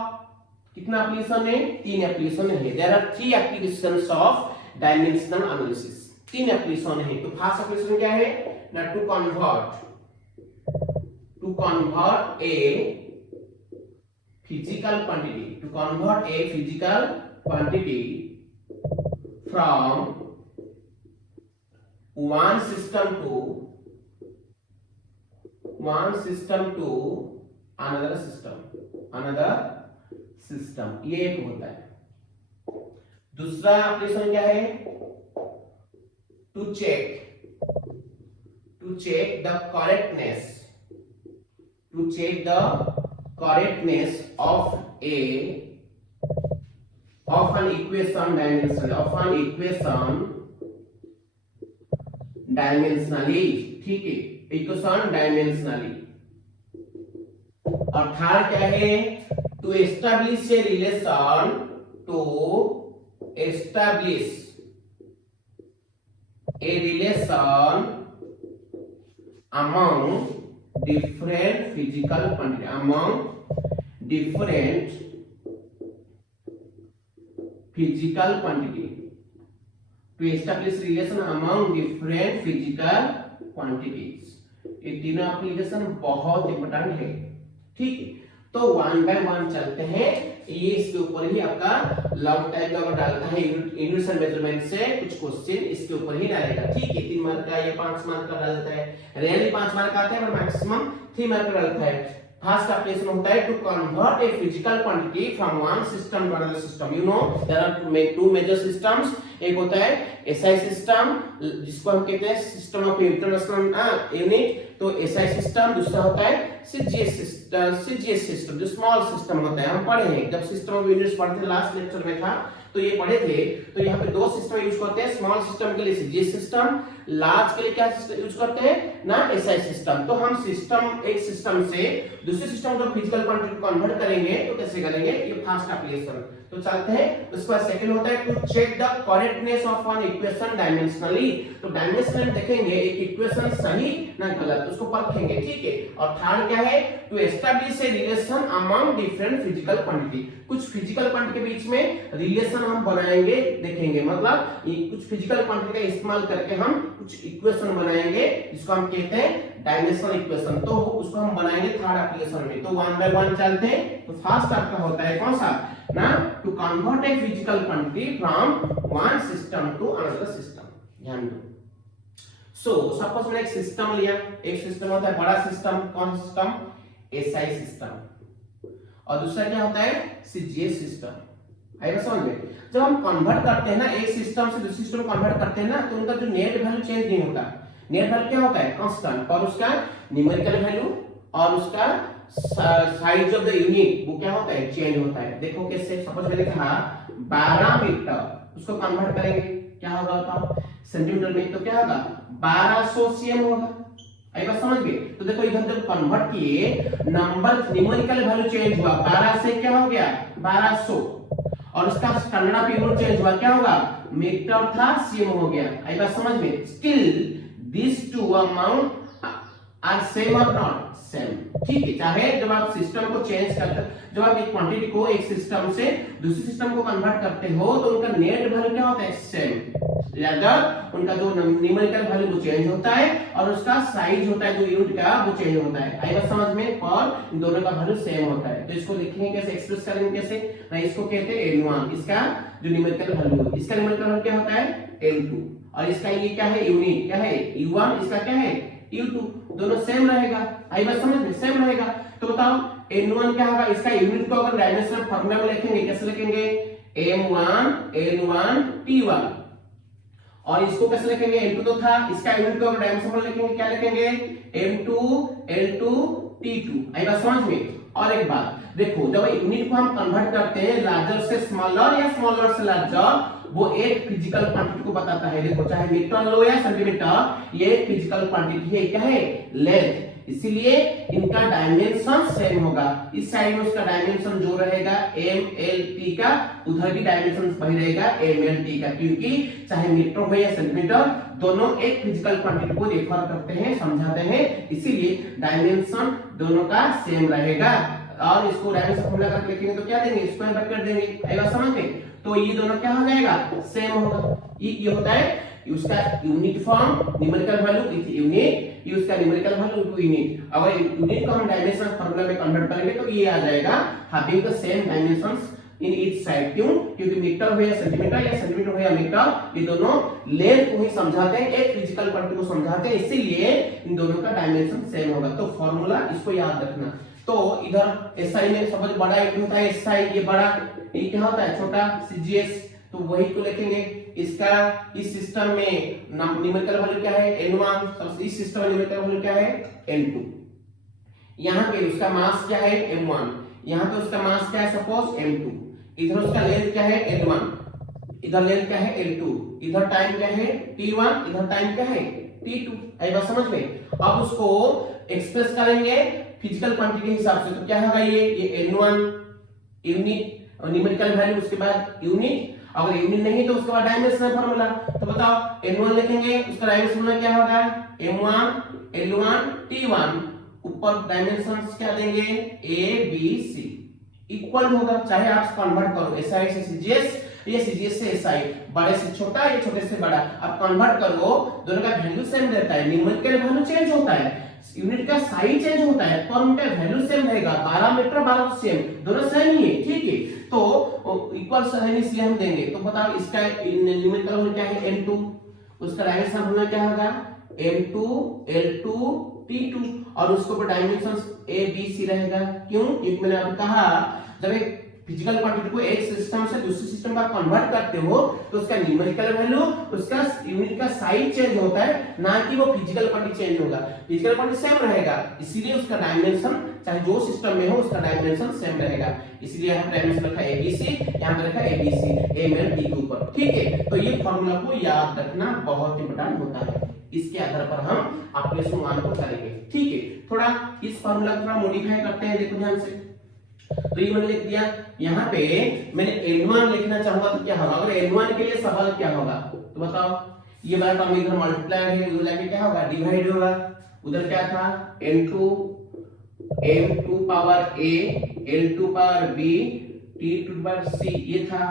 कितना एप्लीकेशन है, 3 एप्लीकेशन है। There are 3 applications of dimensional analysis, 3 application है। तो फर्स्ट एप्लीकेशन क्या है ना, to convert a physical quantity, to convert a physical quantity from one system to another system, ये एक होता है। दूसरा एप्लीकेशन क्या है, to check the correctness of an equation dimensionally, ठीक है, इक्वेशन डायमेंशनली। और थर्ड क्या है, to establish a relation among different physical quantity, to establish relation among different physical quantities। ये तीनों एप्लीकेशन बहुत इंपॉर्टेंट है, ठीक है। तो 1 बाय 1 चलते हैं। ये इसके ऊपर ही आपका लॉन्ग टाइप का डालता है, यूनिट्स एंड मेजरमेंट से कुछ क्वेश्चन इसके ऊपर ही डालेगा, ठीक है। 3 मार्क का या 5 मार्क का डालता है, रियली 5 मार्क आता है पर मैक्सिमम 3 मार्क का डालता है। फर्स्ट एप्लीकेशन होता है to convert a physical quantity from one system to another system. You know there are 2 major systems, एक होता है एसआई सिस्टम जिसको हम कहते हैं सिस्टम ऑफ इंटरनेशनल यूनिट, तो एसआई सिस्टम। दूसरा होता है सीजीएस सिस्टम जो स्मॉल सिस्टम होता है, हम पढ़े हैं जब सिस्टम ऑफ यूनिट्स पढ़ते थे लास्ट लेक्चर में था, तो ये पढ़े थे। तो यहाँ पे 2 सिस्टम यूज करते हैं, स्मॉल सिस्टम के लिए सीजीएस सिस्टम, लार्ज के लिए क्या सिस्टम यूज करते हैं ना, एसआई सिस्टम। तो हम एक सिस्टम से दूसरे सिस्टम को फिजिकल क्वांटिटी कन्वर्ट करेंगे तो कैसे करेंगे, ये फर्स्ट एप्लीकेशन। तो चलते हैं, उसके बाद सेकंड होता है to check the correctness of an equation dimensionally. तो डायमेंशनल देखेंगे एक इक्वेशन सही ना गलत, उसको परखेंगे, ठीक है। और थर्ड क्या है, to establish a relation among different physical quantity, कुछ फिजिकल क्वांटिटी के बीच में रिलेशन हम बनाएंगे, देखेंगे, मतलब कुछ फिजिकल क्वांटिटी का इस्तेमाल करके हम कुछ इक्वेशन बनाएंगे जिसको हम कहते हैं डायमेंशनल इक्वेशन। तो उसको हम बनाएंगे थर्ड एप्लीकेशन में। तो 1 बाय 1 चलते हैं। तो फर्स्ट आपका होता है कौन सा ना, to convert a physical quantity from one system to another system, ध्यान दो। सो सपोज मैंने एक सिस्टम लिया, एक सिस्टम होता है बड़ा सिस्टम, कौन सा सिस्टम, एसआई सिस्टम, और दूसरा क्या होता है सीजीएस सिस्टम। आएगा समझ में। जब हम कन्वर्ट करते हैं ना, एक सिस्टम से दूसरे सिस्टम में कन्वर्ट करते हैं ना, तो उनका जो नेट वैल्यू चेंज नहीं होता। नेट वैल्यू क्या होता है, कांस्टेंट, और उसका न्यूमेरिकल वैल्यू और उसका साइज ऑफ द यूनिट वो क्या होता है, चेंज होता है। देखो कैसे, सपोज मैंने कहा 12 मीटर, उसको कन्वर्ट करेंगे क्या होगा, बताओ सेंटीमीटर में, तो क्या होगा 1200 सीएम होगा। आई बात समझ गए। तो देखो इधर जब कन्वर्ट किए, नंबर न्यूमेरिकल वैल्यू चेंज हुआ, 12 से क्या हो गया 1200, और उसका स्टैंडर्ड ऑफ यूनिट चेंज हुआ, क्या होगा, मीटर था सीएम हो गया। आई बात समझ में। Still this two amount are same और नॉट सेम, ठीक है। चाहे जब आप सिस्टम को चेंज करते, जब आप एक क्वांटिटी को एक सिस्टम से दूसरे सिस्टम को कन्वर्ट करते हो, तो उनका नेट वैल्यू क्या होता है, सेम, या उनका जो न्यूमेरिकल वैल्यू वो चेंज होता है और उसका साइज होता है जो यूनिट का वो चेंज होता है। आई बात समझ में। और इन दोनों का वैल्यू सेम होता है। तो इसको लिखेंगे कैसे, एक्सप्रेस करेंगे कैसे ना, इसको कहते हैं N1, इसका जो न्यूमेरिकल वैल्यू, इसका न्यूमेरिकल वैल्यू क्या होता है N2, और इसका ये क्या है यूनिट, क्या है U1, इसका क्या है U2, दोनों सेम रहेगा। आई बात समझ में, सेम रहेगा। तो बताओ n1 क्या होगा, इसका यूनिट को अगर डायमेंशनल फार्मूला में लिखेंगे कैसे लिखेंगे, m1 l1 t1, और इसको कैसे लिखेंगे, n2 तो था, इसका यूनिट को अगर डायमेंशनल में लिखेंगे क्या लिखेंगे, m2 l2 t2। आई बात समझ में। और एक बात देखो, जब यूनिट को हम कन्वर्ट करते हैं लार्जर से स्मॉलर या स्मॉलर से लार्जर, वो एक फिजिकल क्वांटिटी को बताता है। देखो चाहे मीटर लो या सेंटीमीटर, ये फिजिकल क्वांटिटी है, क्या है, लेंथ। इसीलिए इनका डायमेंशन सेम होगा। इस साइड में उसका डायमेंशन जो रहेगा mlt का, उधर भी डायमेंशन वही रहेगा mlt का, क्योंकि चाहे मीटर हो या सेंटीमीटर, दोनों एक फिजिकल क्वांटिटी को रेफर करते हैं, समझाते हैं, इसीलिए डायमेंशन दोनों का सेम रहेगा। और इसको डायमेंशन फॉर्मूला करके लिखेंगे तो क्या देंगे, स्क्वायर ब्रैकेट कर देंगे। आएगा समझ में। तो ये दोनों क्या हो जाएगा, सेम होगा। ये होता है उसका unit form, numerical value is unit, ये उसका न्यूमेरिकल वैल्यू टू यूनिट। अगर यूनिट को हम डायमेंशन फार्मूला में कन्वर्ट करेंगे तो ये आ जाएगा having the same dimensions in each side. क्यों, क्योंकि मीटर हो या सेंटीमीटर हो या मीटर, ये दोनों लेंथ को ही समझाते हैं, एक फिजिकल क्वांटिटी को समझाते हैं, इसीलिए इन दोनों का डायमेंशन सेम होगा। तो फार्मूला इसको याद रखना। तो इधर एसआई में सबसे बड़ा यूनिट होता है एसआई, ये बड़ा, ये क्या होता है छोटा सीजीएस, तो वही को लिखेंगे। इसका इस सिस्टम में न्यूमेरिकल वैल्यू क्या है, n1, सबसे इस सिस्टम में न्यूमेरिकल वैल्यू क्या है, n2। यहाँ पे उसका मास क्या है, m1, यहाँ पे उसका मास क्या है, सपोज m2। इधर उसका लेंथ क्या है, l1, इधर लेंथ क्या है, l2, इधर टाइम क्या है, t1, इधर टाइम क्या है, t2। आई बात समझ में। अब उसको एक्सप्रेस करेंगे फिजिकल क्वांटिटी के हिसाब से, तो क्या होगा, ये n1 यूनिट और न्यूमेरिकल वैल्यू, उसके बाद यूनिट, अगर यूनिट नहीं तो उसके बाद डायमेंशनल फार्मूला। तो बताओ n1 लिखेंगे, उसका डायमेंशन क्या होगा, m1 l1 t1, ऊपर डायमेंशंस क्या देंगे, a b c, इक्वल होगा। चाहे आप कन्वर्ट करो एसआई से सीजीएस, ये सीजीएस से एसआई, बड़े से छोटा, ये छोटे से बड़ा, आप कन्वर्ट करो, दोनों का वैल्यू सेम रहता है, न्यूमेरिकल वैल्यू चेंज होता है, यूनिट का साइज चेंज होता है, पर उनका वैल्यू सेम रहेगा। 12 मीटर 12 सेम, दोनों सेम ही है, ठीक है। तो इक्वल है इसलिए हम देंगे। तो बताओ इसका न्यूमेरिकल वैल्यू क्या है, m2, उसका डायमेंशन होना क्या होगा, m2 l2 t2, और उसके ऊपर डायमेंशंस a b c रहेगा। क्यों, क्योंकि मैंने आपको कहा जब एक फिजिकल क्वांटिटी को एक सिस्टम से दूसरे सिस्टम में कन्वर्ट करते हो तो उसका न्यूमेरिकल वैल्यू, उसका यूनिट का साइज चेंज होता है, ना कि वो फिजिकल क्वांटिटी चेंज होगा। फिजिकल क्वांटिटी सेम रहेगा, इसीलिए उसका डायमेंशन चाहे जो सिस्टम में हो उसका डायमेंशन सेम रहेगा। इसलिए यहाँ डायमेंशन रखा एबीसी, यहाँ पे रखा एबीसी, एमएल डी के ऊपर, ठीक है। तो ये फार्मूला को याद रखना बहुत इंपॉर्टेंट होता है, इसके आधार पर हम अपने समान को करेंगे, ठीक है। थोड़ा इस फार्मूला को थोड़ा मॉडिफाई करते हैं, देखो ध्यान से। तो ये मैंने लिख दिया, यहाँ पे मैंने n1 लिखना चाहूंगा तो क्या होगा, अगर n1 के लिए सवाल क्या होगा तो बताओ, ये वाला टर्म इधर मल्टीप्लाई है, उधर जाके क्या होगा, डिवाइड होगा। उधर क्या था, n2 m2 power a l2 power b t2 power c, ये था।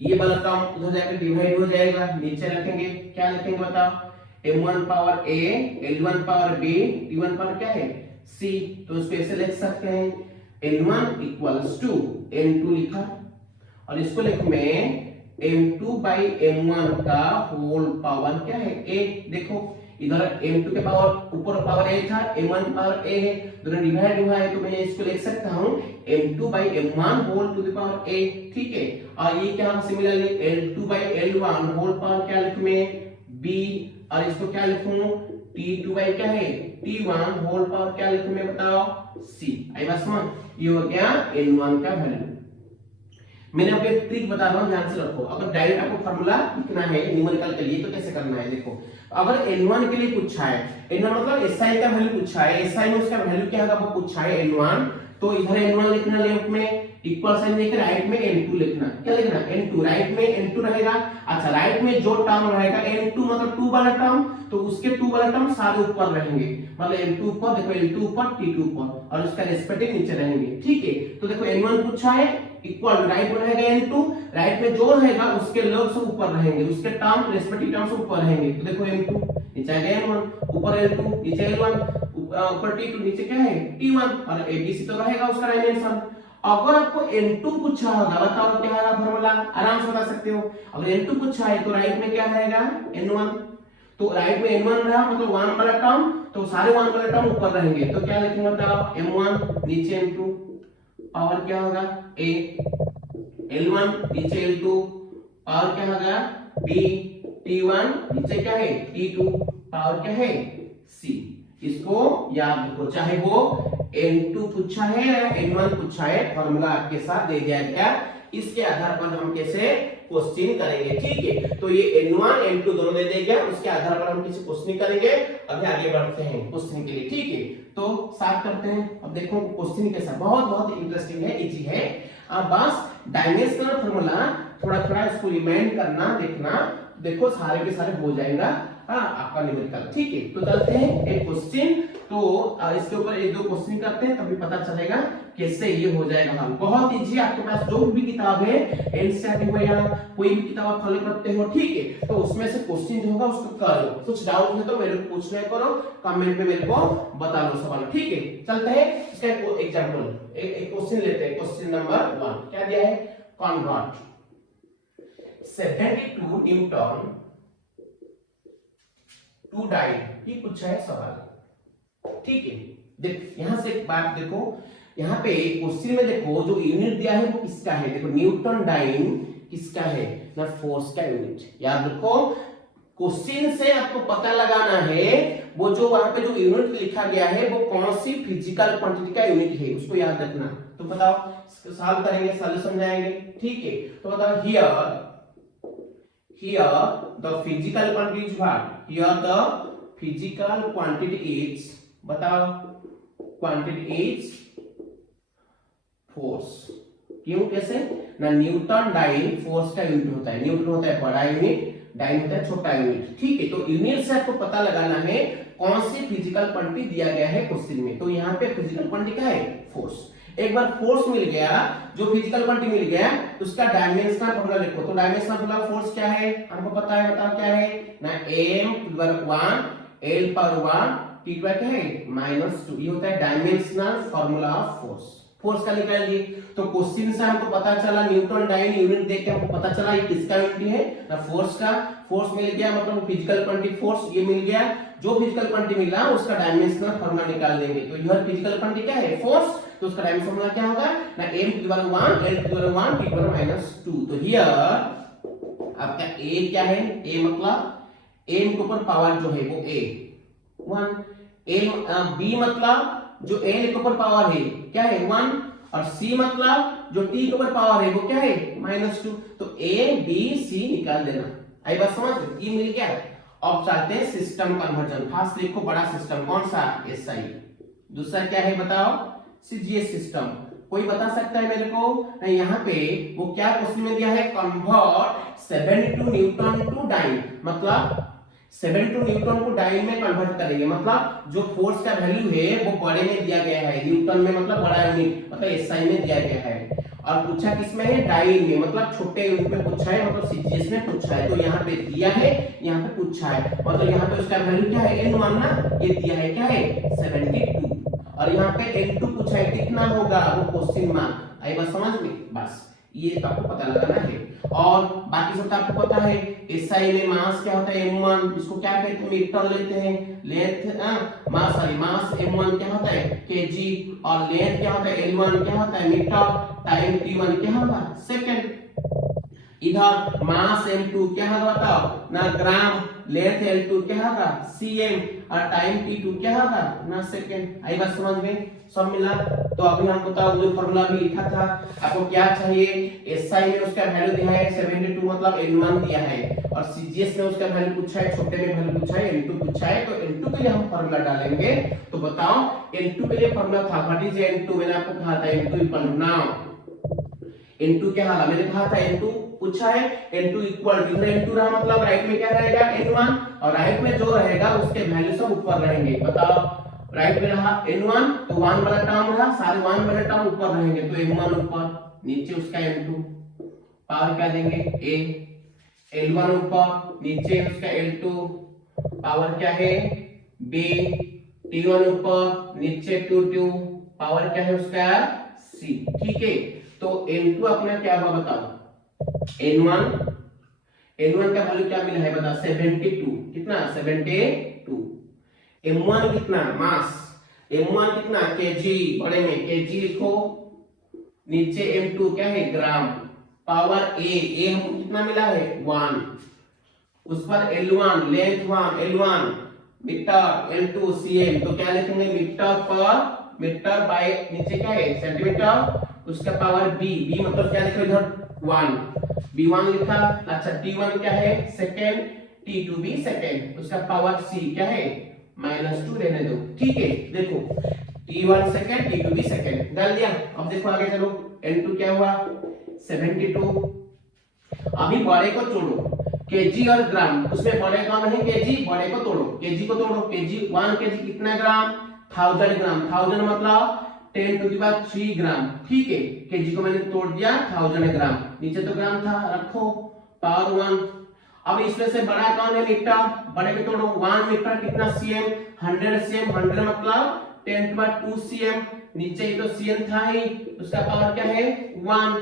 ये वाला टर्म उधर जाके डिवाइड हो जाएगा, नीचे रखेंगे, क्या लिखेंगे बताओ, m1 power a l1 power b t1 power क्या है, c। तो इसको ऐसे लिख सकते हैं, n1 इक्वल्स टू n2 लिखा, और इसको लिख में m2 बाई m1 का होल पावर क्या है, a। देखो इधर m2 के पावर ऊपर पावर a था, m1 पावर a है, दोनों डिवाइड हुआ है, तो मैं इसको लिख सकता हूं m2 by m1 whole to the power a, ठीक है। और ये क्या, similarly l2 by l1 whole power क्या लिखूं मैं, b, और इसको क्या लिखूं, t2 बाई क्या है, t1 होल पावर क्या लिखूं मैं, बताओ, c। आई बात समझ। ये हो गया n1 का वैल्यू। मैंने आपको एक ट्रिक बता रहा हूं, ध्यान से रखो। अगर डायरेक्ट आपको फार्मूला लिखना है न्यूमेरिकल के लिए तो कैसे करना है, देखो अगर n1 के लिए पूछा है, n1 मतलब SI का वैल्यू पूछा है, SI में उसका वैल्यू क्या होगा वो पूछा है n1, तो इधर n1 लिखना, लेफ्ट में इक्वल साइन लेकर राइट में n2 लिखना। क्या लिखना, n2, राइट में n2 रहेगा। अच्छा, राइट में जो टर्म रहेगा n2 मतलब 2 वाला टर्म, तो उसके 2 वाला टर्म सारे ऊपर रहेंगे, मतलब m2 ऊपर, देखो l2 ऊपर t2 ऊपर, और उसका रेस्पेक्टिव नीचे रहेंगे, ठीक है। तो देखो n1 पूछा है, इक्वल राइट में रहेगा n2, राइट में जो रहेगा उसके लोग सब ऊपर रहेंगे, उसके टर्म रेस्पेक्टिव टर्म सब ऊपर रहेंगे। तो देखो m2 नीचे आ गया m1, ऊपर l2 नीचे l1, ऊपर t2 नीचे क्या है t1, और abc तो रहेगा उसका डायमेंशन। अगर आपको n2 पूछा होगा, बताओ क्या है फार्मूला, आराम से बता सकते हो। अगर n2 पूछा है तो राइट में क्या रहेगा, n1, तो राइट में n1 रहा मतलब 1 वाला टर्म, तो सारे 1 वाले टर्म ऊपर रहेंगे, तो क्या लिखेंगे बताओ, m1 नीचे m2, पावर क्या होगा a, L1 नीचे L2 पावर क्या होगा b, T1 नीचे क्या है T2 पावर क्या है c। इसको याद रखो, चाहे वो N2 पूछा है या N1 पूछा है, फॉर्मूला आपके साथ दे दिया गया, इसके आधार पर हम कैसे क्वेश्चन करेंगे। ठीक है, तो ये N1 N2 दोनों दे दिया गया, उसके आधार पर हम किसी क्वेश्चन करेंगे। अभी आगे बढ़ते हैं क्वेश्चन के लिए। ठीक है, तो स्टार्ट करते हैं। अब देखो क्वेश्चन कैसा, बहुत बहुत इंटरेस्टिंग है, इजी है। अब बस डायमेंशनल फार्मूला थोड़ा थोड़ा इसको रिमाइंड करना, देखना, देखो सारे के सारे हो जाएगा आपका न्यूमेरिकल। ठीक है, तो चलते हैं एक क्वेश्चन, तो इसके ऊपर एक दो क्वेश्चन करते हैं, तभी पता चलेगा कैसे ये हो जाएगा हल। बहुत इजी, आपके पास जो भी किताब है एनसीईआरटी हो या कोई भी किताब आप फॉलो करते हो, ठीक है, तो उसमें से क्वेश्चन जो होगा उसको करो। कुछ डाउट है तो मेरे को पूछना करो, कमेंट में मेरे को बता दो सवाल। ठीक है, चलते हैं इसका एग्जांपल, एक क्वेश्चन लेते हैं। क्वेश्चन नंबर 1 क्या दिया है, कन्वर्ट 72 न्यूटन टू डाइड, ये पूछा है सवाल। ठीक है, देख यहां से एक बात देखो, यहाँ पे क्वेश्चन में देखो जो यूनिट दिया है वो किसका है, देखो न्यूटन डाइन किसका है ना, फोर्स का यूनिट। याद रखो, क्वेश्चन से आपको पता लगाना है वो जो वहां पे जो यूनिट लिखा गया है वो कौन सी फिजिकल क्वांटिटी का यूनिट है, उसको याद रखना। तो बताओ, सॉल्व करेंगे, सॉल्यूशन जाएंगे। ठीक है, तो बताओ here the physical quantity is what, here the physical quantity is, बताओ quantity is फोर्स। क्यों, कैसे ना, न्यूटन डाइन फोर्स का यूनिट होता है, न्यूटन होता है बड़ा यूनिट, डाइन होता है छोटा यूनिट। ठीक है, तो यूनिट से आपको पता लगाना है कौन सी फिजिकल क्वांटिटी दिया गया है क्वेश्चन में। तो यहाँ पे फिजिकल क्वांटिटी क्या है, फोर्स। एक बार फोर्स मिल गया, जो फिजिकल क्वांटिटी मिल गया, उसका डायमेंशनल फार्मूला लिखो। तो डायमेंशनल फार्मूला फोर्स क्या है, हमको पता है, बताओ क्या है ना, m to the power 1 l power 1 t क्या है -2, ये होता है dimensional formula of force. Force का निकाल लिए, तो क्वेश्चन से हमको पता चला, न्यूटन डाइन यूनिट देख के हमको पता चला ये किसका यूनिट है ना, फोर्स का। फोर्स मिल गया, मतलब फिजिकल क्वांटिटी फोर्स ये मिल गया, जो फिजिकल क्वांटिटी मिला उसका डायमेंशनल फार्मूला निकाल देंगे। तो यह फिजिकल क्वांटिटी क्या है, फोर्स, तो उसका डायमेंशनल फार्मूला क्या होगा ना, m to the power 1 l to the power 1 t to the power -2। तो हियर आपका a क्या है, a मतलब m के ऊपर पावर जो है वो a 1, b मतलब जो a के ऊपर पावर है क्या है 1, और c मतलब जो t के ऊपर पावर है वो क्या है -2। तो a b c निकाल देना। आई बात समझ, ये मिल गया। अब चलते हैं सिस्टम कन्वर्जन। फर्स्ट देखो बड़ा सिस्टम कौन सा, एसआई। दूसरा क्या है बताओ, सीजीएस सिस्टम। कोई बता सकता है मेरे को, यहाँ पे वो क्या क्वेश्चन में दिया है, कन्वर्ट 72 न्यूटन टू डाइन, मतलब 72 न्यूटन को डाइन में कन्वर्ट करेंगे, मतलब जो फोर्स का वैल्यू है वो बड़े में दिया गया है, न्यूटन में मतलब बड़ा यूनिट, मतलब एसआई में दिया गया है, और पूछा किसमें है, डाइन में, मतलब छोटे यूनिट में पूछा है, मतलब सीजीएस में पूछा है। तो यहाँ पे दिया है, यहाँ पे पूछा है, मतलब यहाँ पे उसका वैल्यू क्या है n1 ना, ये दिया है क्या है 72, और यहाँ पे n2 पूछा है कितना होगा, वो क्वेश्चन मार्क। आई बात समझ में, बस ये आपको पता लगाना है। और बाकी सब तो आपको पता है, एसआई में मास क्या होता है m1, इसको क्या कहते हैं, मीटर लेते हैं, लेंथ मास m1 क्या होता है kg, और लेंथ क्या होता है l1 क्या होता है मीटर, टाइम t1 क्या होगा सेकंड। इधर मास m2 क्या होगा बताओ ना, ग्राम, लेंथ l2 क्या होगा cm, और टाइम t2 क्या होगा ना सेकंड। आई बात समझ में, सब मिला। तो अभी हम बताओ जो फार्मूला भी लिखा था, आपको क्या चाहिए, एसआई में उसका वैल्यू दिया है 72, मतलब n1 दिया है, और सीजीएस में उसका वैल्यू पूछा है, छोटे में वैल्यू पूछा है, n2 पूछा है। तो n2 के लिए हम फार्मूला डालेंगे। तो बताओ n2 के लिए फार्मूला था, व्हाट इज n2, मैंने आपको कहा था n2 इक्वल नाउ, n2 क्या था, मैंने कहा था n2 पूछा है, n2 इक्वल टू, n2 रहा मतलब राइट में क्या रहेगा n1, और राइट में जो रहेगा उसके वैल्यू सब ऊपर रहेंगे। बताओ राइट में रहा n1, तो 1 वाला टर्म रहा, सारे 1 वाले टर्म ऊपर रहेंगे, तो m1 ऊपर, नीचे उसका m2, पावर क्या देंगे a, l1 ऊपर, नीचे उसका l2, पावर क्या है b, t1 ऊपर, नीचे t2, पावर क्या है उसका c। ठीक है, तो n2 अपना क्या हुआ बताओ, n1 का वैल्यू क्या मिला है बता 72, कितना 72, m1 कितना मास, m1 कितना kg, बड़े में kg लिखो, नीचे m2 क्या है ग्राम, पावर a हमको कितना मिला है 1, उस पर L1 length 1 L1 metre, L2 cm, तो क्या लिखेंगे मीटर पर मीटर बाय नीचे क्या है सेंटीमीटर, उसका पावर b मतलब क्या लिखा इधर 1, b1 लिखा। अच्छा t1 क्या है सेकंड, t2 भी सेकंड, उसका पावर c क्या है -2 रहने दो, ठीक है। देखो t1 सेकंड t2 भी सेकंड डाल दिया। अब देखो आगे चलो, n2 क्या हुआ 72। अभी बड़े को छोड़ो, केजी और ग्राम, उसमें बड़े का नहीं केजी, बड़े को तोड़ो, केजी को तोड़ो, केजी 1 केजी कितना ग्राम 1000 ग्राम, 1000 मतलब 10⁻³ ग्राम, ठीक है। केजी को मैंने तोड़ दिया 1000 ग्राम, नीचे तो ग्राम था रखो पावर 1। अब इसमें से बड़ा कौन है मीटर, बड़े को तोड़ो 1 मीटर कितना cm 100 cm, 100 मतलब 10⁻² cm, नीचे ही तो cm था ही, उसका पावर क्या है 1।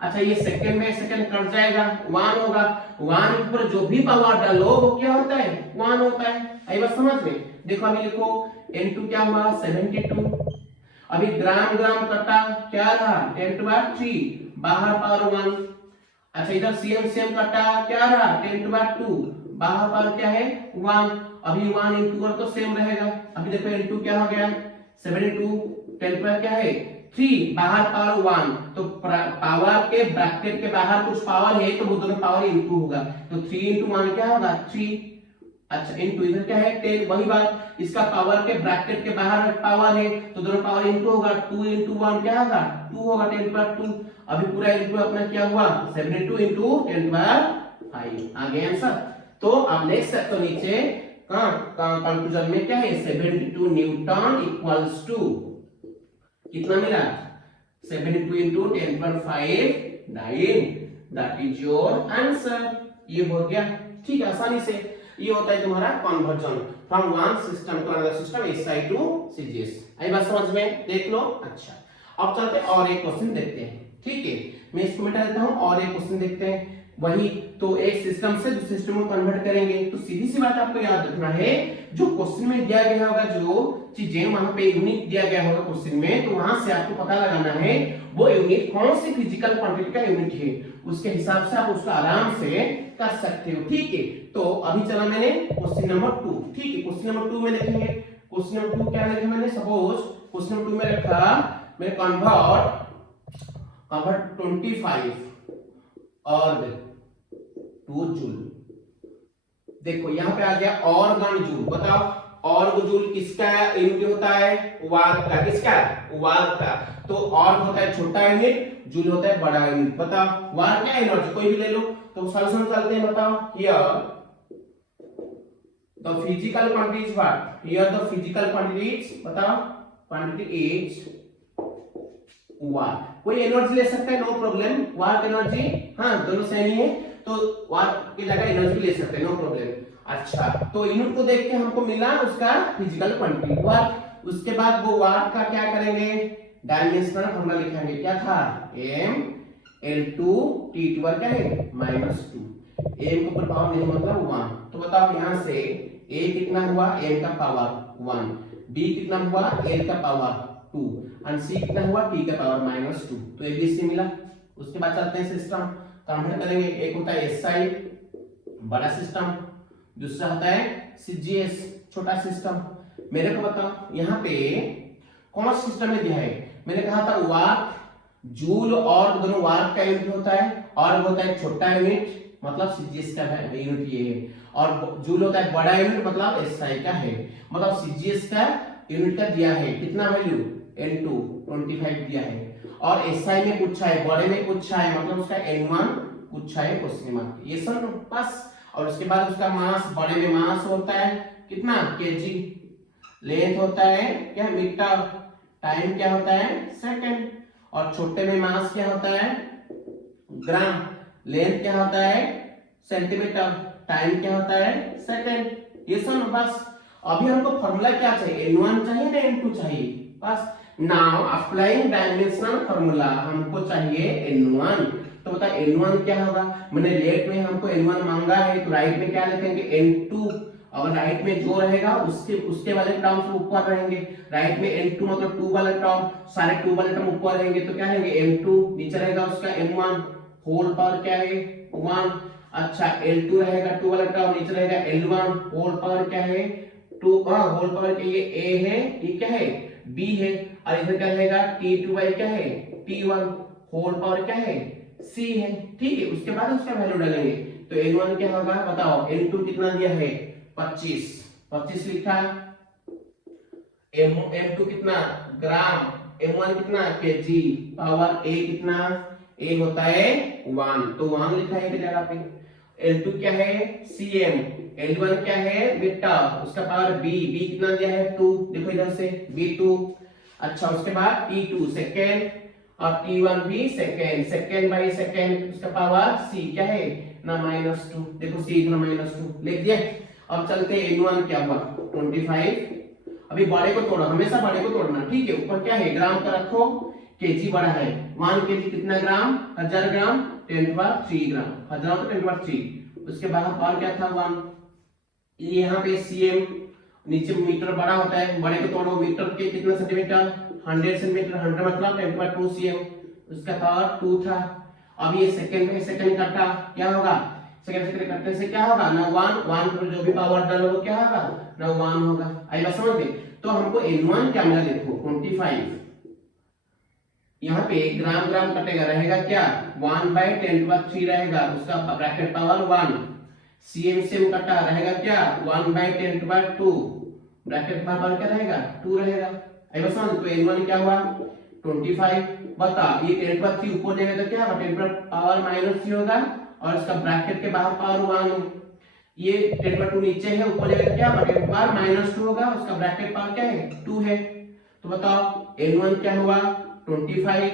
अच्छा ये सेकंड में सेकंड कट जाएगा 1 होगा, 1 पर जो भी पावर डालो वो क्या होता है 1 होता है। आई बात समझ में। देखो अभी लिखो n2 क्या हुआ 72, अभी ग्राम ग्राम कटा क्या रहा 10⁻³ बाहर पावर 1। अच्छा इधर cm कटा क्या रहा 10⁻², बाहर पावर क्या है 1, अभी 1 into 1 तो सेम रहेगा। अभी देखो n2 क्या हो गया 72, 10 क्या है 3, बाहर पावर 1, तो पावर के ब्रैकेट के बाहर कुछ पावर है तो वो दोनों पावर इनटू होगा, तो 3 into 1 क्या होगा 3। अच्छा इनटू इधर क्या है 10, वही बात, इसका पावर के ब्रैकेट के बाहर पावर है तो दोनों पावर इनटू होगा, 2 into 1 क्या होगा 2 होगा 10⁻²। अभी पूरा इनटू अपना क्या हुआ 72 into 10⁻5 आ गया आंसर। तो आप देख सकते हो नीचे कंक्लूजन में क्या है 72 न्यूटन इक्वल्स टू कितना मिला 72 into 10⁻5 9, that is your answer. ये हो गया, ठीक है आसानी से। ये होता है तुम्हारा conversion from one system to another system SI to CGS. आई बात समझ में, देख लो। अच्छा अब चलते और एक क्वेश्चन देखते हैं, ठीक है। मैं इसको मिटा देता हूं और एक क्वेश्चन देखते हैं। वही तो एक सिस्टम से दूसरे सिस्टम में कन्वर्ट करेंगे, तो सीधी सी बात आपको याद रखना है जो क्वेश्चन में दिया गया होगा, जो चीजें वहां पे यूनिट दिया गया होगा क्वेश्चन में, तो वहां से आपको पता लगाना है वो यूनिट कौन सी फिजिकल क्वांटिटी का यूनिट है, उसके हिसाब से आप उसको आराम से कर सकते हो, ठीक है। तो अभी चला मैंने क्वेश्चन नंबर 2, ठीक है। क्वेश्चन नंबर 2 में देखेंगे, क्वेश्चन नंबर 2 क्या लिखा मैंने, सपोज क्वेश्चन नंबर 2 में रखा मैं कन्वर्ट 25 और 2 जूल। देखो यहाँ पे आ गया ऑर्गन जूल, बताओ ऑर्ग जूल किसका यूनिट होता है, वाट का, किसका वाट का। तो ऑर्ग होता है छोटा यूनिट, जूल होता है बड़ा यूनिट। बताओ वाट क्या एनर्जी कोई भी ले लो, तो सॉल्यूशन चलते हैं। बताओ here the physical quantity is what, here the physical quantity is, बताओ क्वांटिटी इज वाट। कोई एनर्जी ले सकता है, नो प्रॉब्लम, वाट एनर्जी, हाँ दोनों सेम ही है, तो वाट की जगह एनर्जी ले सकते हैं, नो प्रॉब्लम। अच्छा तो यूनिट को देख के हमको मिला उसका फिजिकल क्वांटिटी वाट। उसके बाद वो वाट का क्या करेंगे, डायमेंशनल फॉर्मूला लिखेंगे, क्या था m L2 T2 क्या है -2, m के ऊपर पावर नहीं मतलब 1। तो बताओ यहाँ से a कितना हुआ m का पावर 1, b कितना हुआ l का पावर 2 और c कितना हुआ t का पावर -2। तो abc मिला। उसके बाद चलते हैं सिस्टम कन्वर्ट करेंगे। एक होता है एसआई बड़ा सिस्टम, दूसरा होता है सीजीएस छोटा सिस्टम। मेरे को बताओ यहाँ पे कौन सा सिस्टम में दिया है, मैंने कहा था वाट जूल और दोनों वाट का यूनिट होता है, और होता है छोटा यूनिट मतलब सीजीएस का है यूनिट ये है, और जूल होता है बड़ा यूनिट मतलब एसआई का है। मतलब सीजीएस का यूनिट का दिया है कितना वैल्यू N2 25 दिया है, और एसआई में पूछा है, बड़े में पूछा है मतलब उसका N1 पूछा है क्वेश्चन मार्क, ये सब बस। और उसके बाद उसका मास, बड़े में मास होता है कितना केजी, लेंथ होता है क्या मीटर, टाइम क्या होता है सेकंड, और छोटे में मास क्या होता है ग्राम, लेंथ क्या होता है सेंटीमीटर, टाइम क्या होता है सेकंड, ये सब बस। अभी हमको फॉर्मूला क्या चाहिए, N1 चाहिए ना N2 चाहिए, बस। नाउ अप्लाइंग डायमेंशनल फॉर्मूला हमको चाहिए N1। तो बता N1 क्या होगा, मैंने लेफ्ट में हमको N1 मांगा है तो राइट में क्या लिखेंगे N2, और राइट में जो रहेगा उसके वाले टर्म्स ऊपर रहेंगे। राइट में n2 मतलब 2 वाले टर्म, सारे 2 वाले टर्म ऊपर रहेंगे तो क्या रहेंगे m2, नीचे रहेगा उसका m1 होल पावर क्या है 1। अच्छा l2 रहेगा 2 वाला टर्म, नीचे रहेगा l1 होल पावर क्या है 2, होल पावर के ये a है, ये क्या है b है, और इधर क्या रहेगा t2 बाई क्या है t1 होल पावर क्या है c है। ठीक है, उसके बाद उसका वैल्यू डालेंगे तो n1 क्या होगा बताओ, n2 कितना दिया है 25 लिखा, m2 कितना ग्राम, m1 कितना केजी, पावर a कितना, a होता है 1 तो 1 लिखा है एक जगह पे। l2 क्या है cm, l1 क्या है मीटर, उसका पावर b कितना दिया है 2, देखो इधर से b2। अच्छा उसके बाद t2 सेकेंड और t1 भी सेकेंड बाई सेकेंड, उसका पावर c क्या है ना -2, देखो c इतना -2 लिख दिए। अब चलते n1 क्या हुआ 25। अभी बड़े को तोड़ो, हमेशा बड़े को तोड़ना, ठीक है। ऊपर क्या है ग्राम का रखो, केजी बड़ा है 1 केजी कितना ग्राम 1000 ग्राम 10³ ग्राम, 1000 तो 10³ उसके बाद पावर क्या था 1। यहाँ पे cm, नीचे मीटर बड़ा होता है, बड़े को तोड़ो, मीटर के कितना सेंटीमीटर 100 सेंटीमीटर, 100 मतलब 10² cm, उसका पावर 2 था। अब ये सेकंड में सेकंड काटा क्या होगा, सेकंड काटने से क्या होगा ना 1 पर जो भी पावर डालो वो क्या होगा ना 1 होगा। आई बात समझ गए। तो हमको n1 क्या मिला देखो 25, यहाँ पे ग्राम कटेगा रहेगा क्या 1/10³ रहेगा, उसका ब्रैकेट पावर 1, cm कटा रहेगा क्या 1/10/2, ब्रैकेट पावर क्या रहेगा 2 रहेगा। आई बात समझ। तो n1 क्या हुआ 25, बता ये 10/3 ऊपर जाएगा तो क्या होगा 10 पावर -3 होगा, और इसका ब्रैकेट के बाहर पावर 1, ये 10/2 नीचे है, ऊपर जाएगा तो क्या होगा 10 पावर -2 होगा, उसका ब्रैकेट पावर क्या है 2 है। तो बताओ n1 क्या हुआ 25।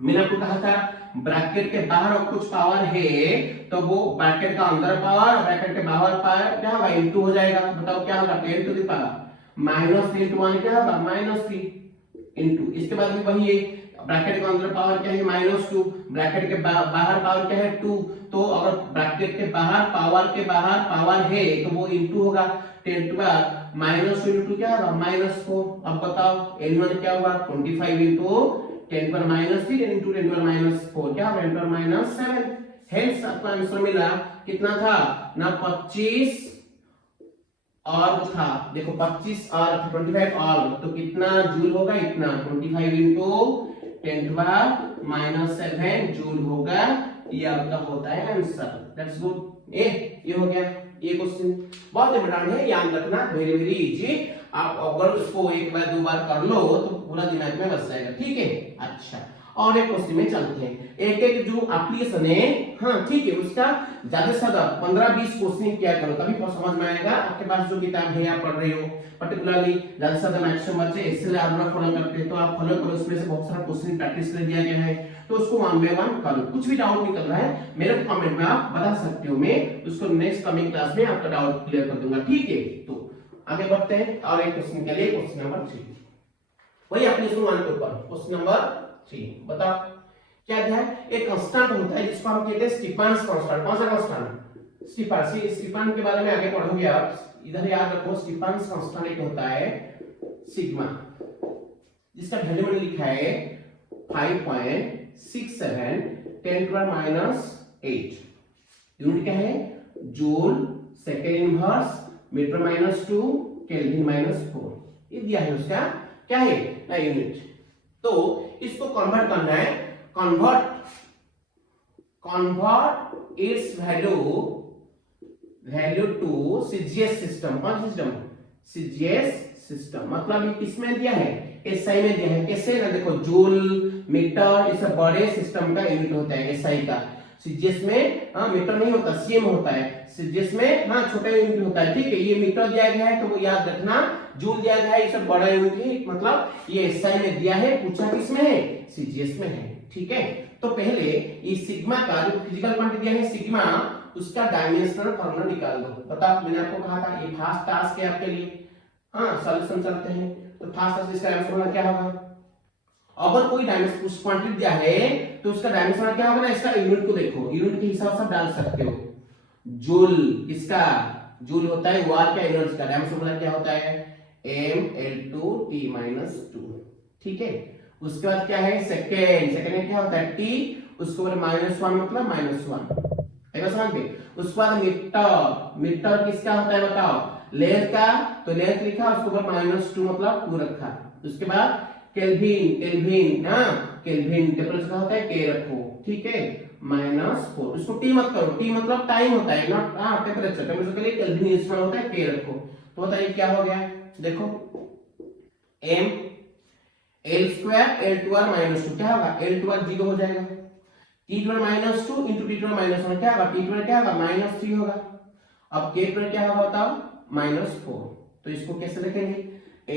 मैंने आपको कहा था ब्रैकेट के बाहर और कुछ पावर है तो वो ब्रैकेट का अंदर पावर और ब्रैकेट के बाहर पावर क्या होगा इनटू हो जाएगा। बताओ क्या होगा 10 टू द पावर -3 × 1 क्या होगा -3 इनटू, इसके बाद भी वही है, ब्रैकेट का अंदर पावर क्या है -2, ब्रैकेट के बाहर पावर क्या है 2, तो अगर ब्रैकेट के बाहर पावर है तो वो इनटू होगा 10 टू -2 इनटू क्या होगा -4। अब बताओ n1 क्या हुआ 25 इनटू 10 पर -3 इनटू 10 पर -4 क्या होगा 10 पर -7। हेंस आपका आंसर मिला कितना था ना 25 और था देखो 25 और 25 और तो कितना जूल होगा इतना 25 इनटू 10 टू -7 जूल होगा। ये आपका होता है आंसर। That's good. ये हो गया ये क्वेश्चन, बहुत इंपॉर्टेंट है, याद रखना, वेरी वेरी इजी। आप अगर उसको एक बार दो बार कर लो तो पूरा दिमाग में बस जाएगा, ठीक है। अच्छा और एक क्वेश्चन में चलते हैं, एक जो एप्लीकेशन है हाँ ठीक है उसका ज्यादा से ज्यादा 15-20 क्वेश्चन किया करो तभी समझ में आएगा। आपके पास जो किताब है आप पढ़ रहे हो पर्टिकुलरली ज्यादा से ज्यादा मैक्सिमम बच्चे इसलिए आप फॉलो करते हैं तो आप फॉलो करो, उसमें से बहुत सारा क्वेश्चन प्रैक्टिस कर दिया गया है तो उसको 1 बाय 1 करो। कुछ भी डाउट निकल रहा है मेरे कमेंट में आप बता सकते हो, मैं उसको नेक्स्ट कमिंग क्लास में आपका डाउट क्लियर कर दूंगा, ठीक है। तो आगे बढ़ते हैं और एक क्वेश्चन के लिए, क्वेश्चन नंबर 3 वही अपने वन के ऊपर क्वेश्चन नंबर 3 बताओ क्या दिया है। एक कांस्टेंट होता है जिसको हम कहते हैं स्टीफन्स कांस्टेंट। कौन सा कांस्टेंट स्टीफन के बारे में आगे पढ़ोगे आप, इधर याद रखो स्टीफन्स कांस्टेंट एक होता है सिग्मा जिसका वैल्यू मैंने लिखा है 5.67 10 टू -8। यूनिट क्या है joule, second inverse, metre -2, kelvin -4, ये दिया है उसका क्या है ना यूनिट। तो इसको कन्वर्ट करना है, convert its value to CGS system. कौन सिस्टम सीजीएस सिस्टम, मतलब ये किसमें दिया है एसआई में दिया है। कैसे ना देखो जूल, मीटर, ये सब बड़े सिस्टम का यूनिट होता है एसआई का। सीजीएस में मीटर नहीं होता सीएम होता है, सीजीएस में छोटा यूनिट होता है, ठीक है। ये मीटर दिया गया है तो वो याद रखना, जूल दिया गया है ये सब बड़ा यूनिट है, मतलब ये एसआई में दिया है, पूछा किसमें है सीजीएस में है, ठीक है। तो पहले ये सिग्मा का जो फिजिकल क्वांटिटी दिया है सिग्मा, उसका डायमेंशनल फॉर्मूला निकाल दो। बताओ मैंने आपको कहा था ये फास्ट टास्क है आपके लिए। सॉल्यूशन चलते हैं तो फास्ट टास्क इसका फॉर्मूला क्या होगा। अगर कोई डायमेंशन उस क्वांटिटी दिया है तो उसका डायमेंशन क्या होगा ना, इसका यूनिट को देखो, यूनिट के हिसाब से डाल सकते हो। जूल इसका जूल होता है वार का एनर्जी का, डायमेंशन फॉर्मूला क्या होता है m(L2T-2), ठीक है। उसके बाद क्या है सेकंड में क्या होता है t, उसके ऊपर -1 मतलब -1, है बस समझ गए। उसके बाद मीटर किसका होता है बताओ, लेंथ का, तो लेंथ लिखा, उसके ऊपर -2 मतलब 2 रखा। उसके बाद केल्विन टेम्परेचर का होता है K रखो, ठीक है, -4, इसको T मत करो, T मतलब टाइम होता है, नॉट टेम्परेचर के लिए केल्विन यूज होता है, K रखो। तो बताइए क्या हो गया, देखो m L2 L2r -2 क्या होगा, L2r 0 हो जाएगा, T2r -2 into T2r -1 क्या होगा, T2r क्या होगा -3 होगा। अब K2r क्या होगा बताओ -4, तो इसको कैसे लिखेंगे, L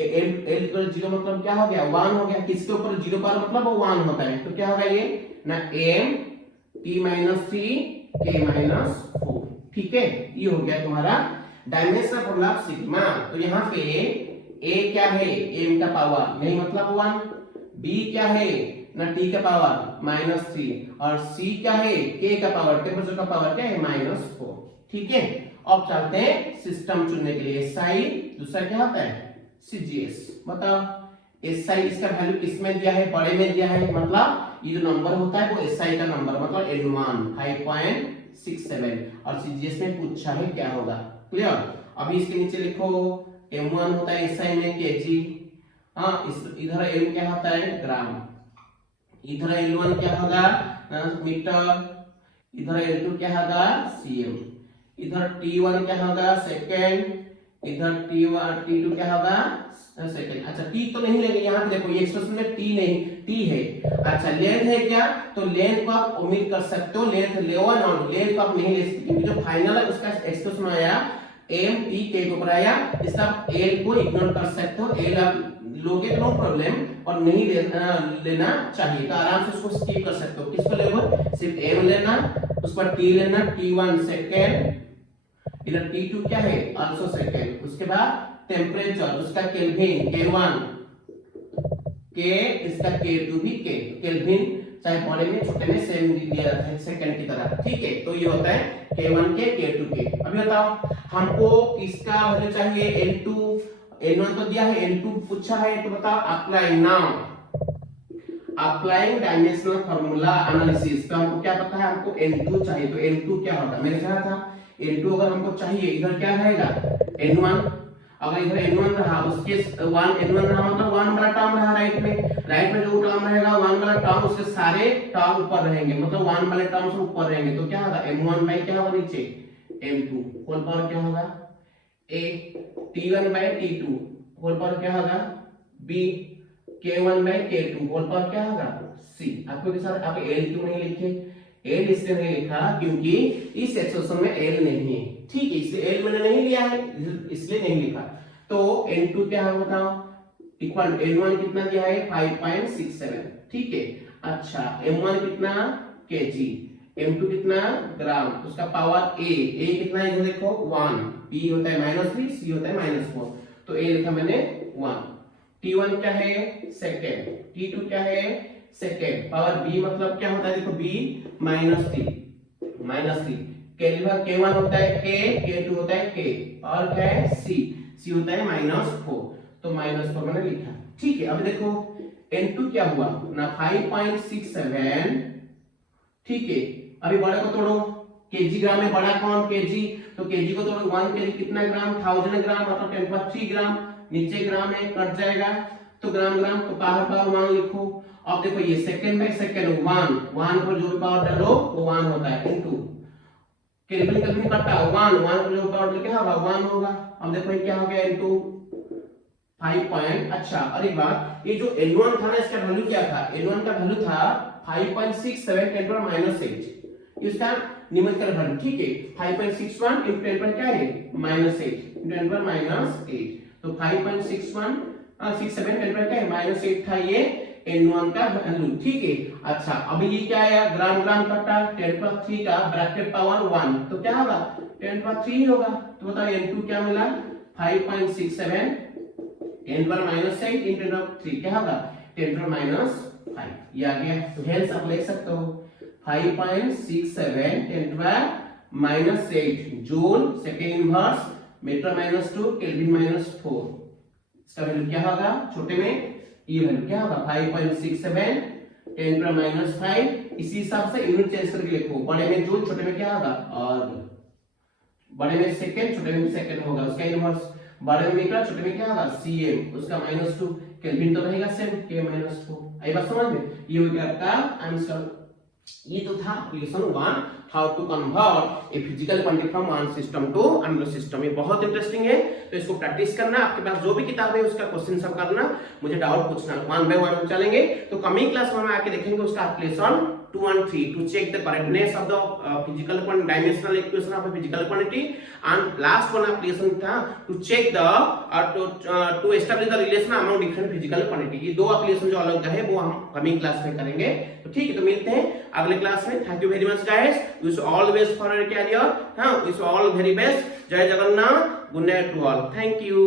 0 मतलब क्या हो गया 1 हो गया, किसके ऊपर 0 पर मतलब वो 1 होता है, तो क्या होगा ये ना m T-3 K-4, ठीक है। ये हो गया तुम्हारा डायमेंशन फॉर्मूला सिग्मा। तो यहाँ पे a क्या है, m का पावर नहीं मतलब 1, b क्या है ना t का पावर -3, और c क्या है k का पावर, टेम्परेचर का पावर क्या है -4, ठीक है। अब चलते हैं सिस्टम चुनने के लिए, SI, दूसरा क्या होता है CGS। बताओ SI इसका वैल्यू किसमें दिया है, बड़े में दिया है, मतलब ये जो नंबर होता है वो SI का नंबर मतलब N1 5.67, और CGS में पूछा है क्या होगा, क्लियर। अभी इसके नीचे लिखो M1 होता है SI में kg, हाँ इधर M क्या होता है ग्राम, इधर L1 क्या होगा मीटर, इधर L2 क्या होगा cm, इधर T1 क्या होगा सेकेंड, इधर T2 क्या होगा सेकेंड। अच्छा T तो नहीं लेंगे, यहाँ पे देखो ये एक्सप्रेशन में T नहीं, T है। अच्छा लेंथ है क्या, तो लेंथ को आप ओमिट कर सकते हो, लेंथ लेवन और लेंथ को आप नहीं ले सकते, क्योंकि जो फाइनल है उसका एक्सप्रेशन आया m t k के ऊपर आया, इसका l को इग्नोर कर सकते हो, l आप लोगे नो प्रॉब्लम, और नहीं लेना चाहिए तो आराम से उसको स्किप कर सकते हो। किसको लेना, सिर्फ m लेना, उस पर t लेना, T1 सेकेंड, इधर T2 क्या है आल्सो सेकेंड, उसके बाद टेम्परेचर उसका केल्विन K1 K, इसका K2 भी K, केल्विन चाहे बड़े में छोटे में सेम दिया जाता है सेकंड की तरह, ठीक है। तो ये होता है K1 K K2 K। अभी बताओ हमको किसका वैल्यू चाहिए, L2 N1 तो दिया है, L2 पूछा है, तो बताओ apply now, applying dimensional formula analysis. तो हमको क्या पता है, हमको N2 चाहिए, तो N2 क्या होगा, मैंने कहा था N2 अगर हमको चाहिए, इधर क्या रहेगा N1, अगर इधर N1 रहा उसके 1 N1 रहा मतलब 1 वाला टर्म रहा राइट में जो टर्म रहेगा 1 वाला टर्म, उसके सारे टर्म ऊपर रहेंगे, मतलब 1 वाले टर्म से ऊपर रहेंगे, तो क्या होगा m1 बाय क्या होगा नीचे m2 होल पावर क्या होगा a, t1 bye t2 whole power क्या होगा b, k1 bye k2 whole power क्या होगा c। आपको के साथ आप l क्यों नहीं लिखे, l इसलिए नहीं लिखा क्योंकि इस एक्सप्रेशन में l नहीं है, ठीक है, इसलिए l मैंने नहीं लिया है इसलिए नहीं लिखा। तो n2 क्या है बताओ, इक्वल n1 कितना दिया है 5.67, ठीक है। अच्छा m1 कितना kg, m2 कितना ग्राम, उसका पावर a कितना है इधर देखो 1, p होता है -3, c होता है -4, तो a लिखा मैंने 1, t1 क्या है सेकेंड, t2 क्या है सेकेंड, पावर b मतलब क्या होता है देखो b -3, k1 होता है k, k2 होता है k, और क्या है c होता है -4, तो -4 मैंने लिखा, ठीक है। अब देखो n2 क्या हुआ ना 5.67, ठीक है। अभी बड़े को तोड़ो, केजी ग्राम में बड़ा कौन केजी, तो केजी को तोड़ो 1 केजी कितना ग्राम 1000 ग्राम मतलब 10³ ग्राम, नीचे ग्राम है कट जाएगा तो ग्राम तो पावर 1 लिखो। अब देखो ये सेकंड बाय सेकंड 1 पर जो भी पावर डालो वो 1 होता है इनटू केल्विन कटा 1 पर जो पावर क्या होगा 1 होगा। अब देखो ये क्या हो गया इनटू 5 पॉइंट। अच्छा अरे बात, ये जो L1 था ना इसका वैल्यू क्या था, L1 का वैल्यू था 5.67 10 पर -8, इसका न्यूमेरिकल वैल्यू, ठीक है। 5.61 into 10 पर क्या है -8 into 10 पर -8, तो 5.61 67 10 पर क्या है -8 था ये N1 का वैल्यू, ठीक है। अच्छा अभी ये क्या आया ग्राम कटा 10 पर 3 का ब्रैकेट पावर 1, तो क्या होगा 10 पर 3 होगा। तो बताओ N2 क्या मिला 5.67 10 पर -8 into 10 पर 3 क्या होगा 10 पर -5, ये आ गया। तो हेंस आप लिख सकते हो 5.67 10 पर -8 joule, second inverse metre -2 kelvin -4। इसका वैल्यू क्या होगा छोटे में, ये वैल्यू क्या होगा 5.67 10 -5। इसी हिसाब से यूनिट चेंज करके लिखो, बड़े में जूल छोटे में क्या होगा, और बड़े में सेकंड छोटे में सेकंड होगा, उसका इनवर्स बड़े में मीटर छोटे में क्या होगा cm, उसका -2 केल्विन तो रहेगा सेम k -4। आई बात समझ में, ये हो गया आपका आंसर। ये तो था question 1, how to convert a physical quantity from one system to another system. ये बहुत इंटरेस्टिंग है, तो इसको प्रैक्टिस करना, आपके पास जो भी किताब है उसका क्वेश्चन सब करना, मुझे डाउट पूछना, वन बाय वन हम चलेंगे। तो कमिंग क्लास में हम आके देखेंगे उसका application 2 and 3 to check the correctness of the physical quantity, dimensional equation of a physical quantity, and last one application था to check the to establish the relation among different physical quantity। ये दो एप्लीकेशन जो अलग है वो हम कमिंग क्लास में करेंगे। तो ठीक है, तो मिलते हैं अगले क्लास में। Thank you very much guys, wish all the best for your career. हां, wish all very best. Jai Jagannath, good night to all, thank you.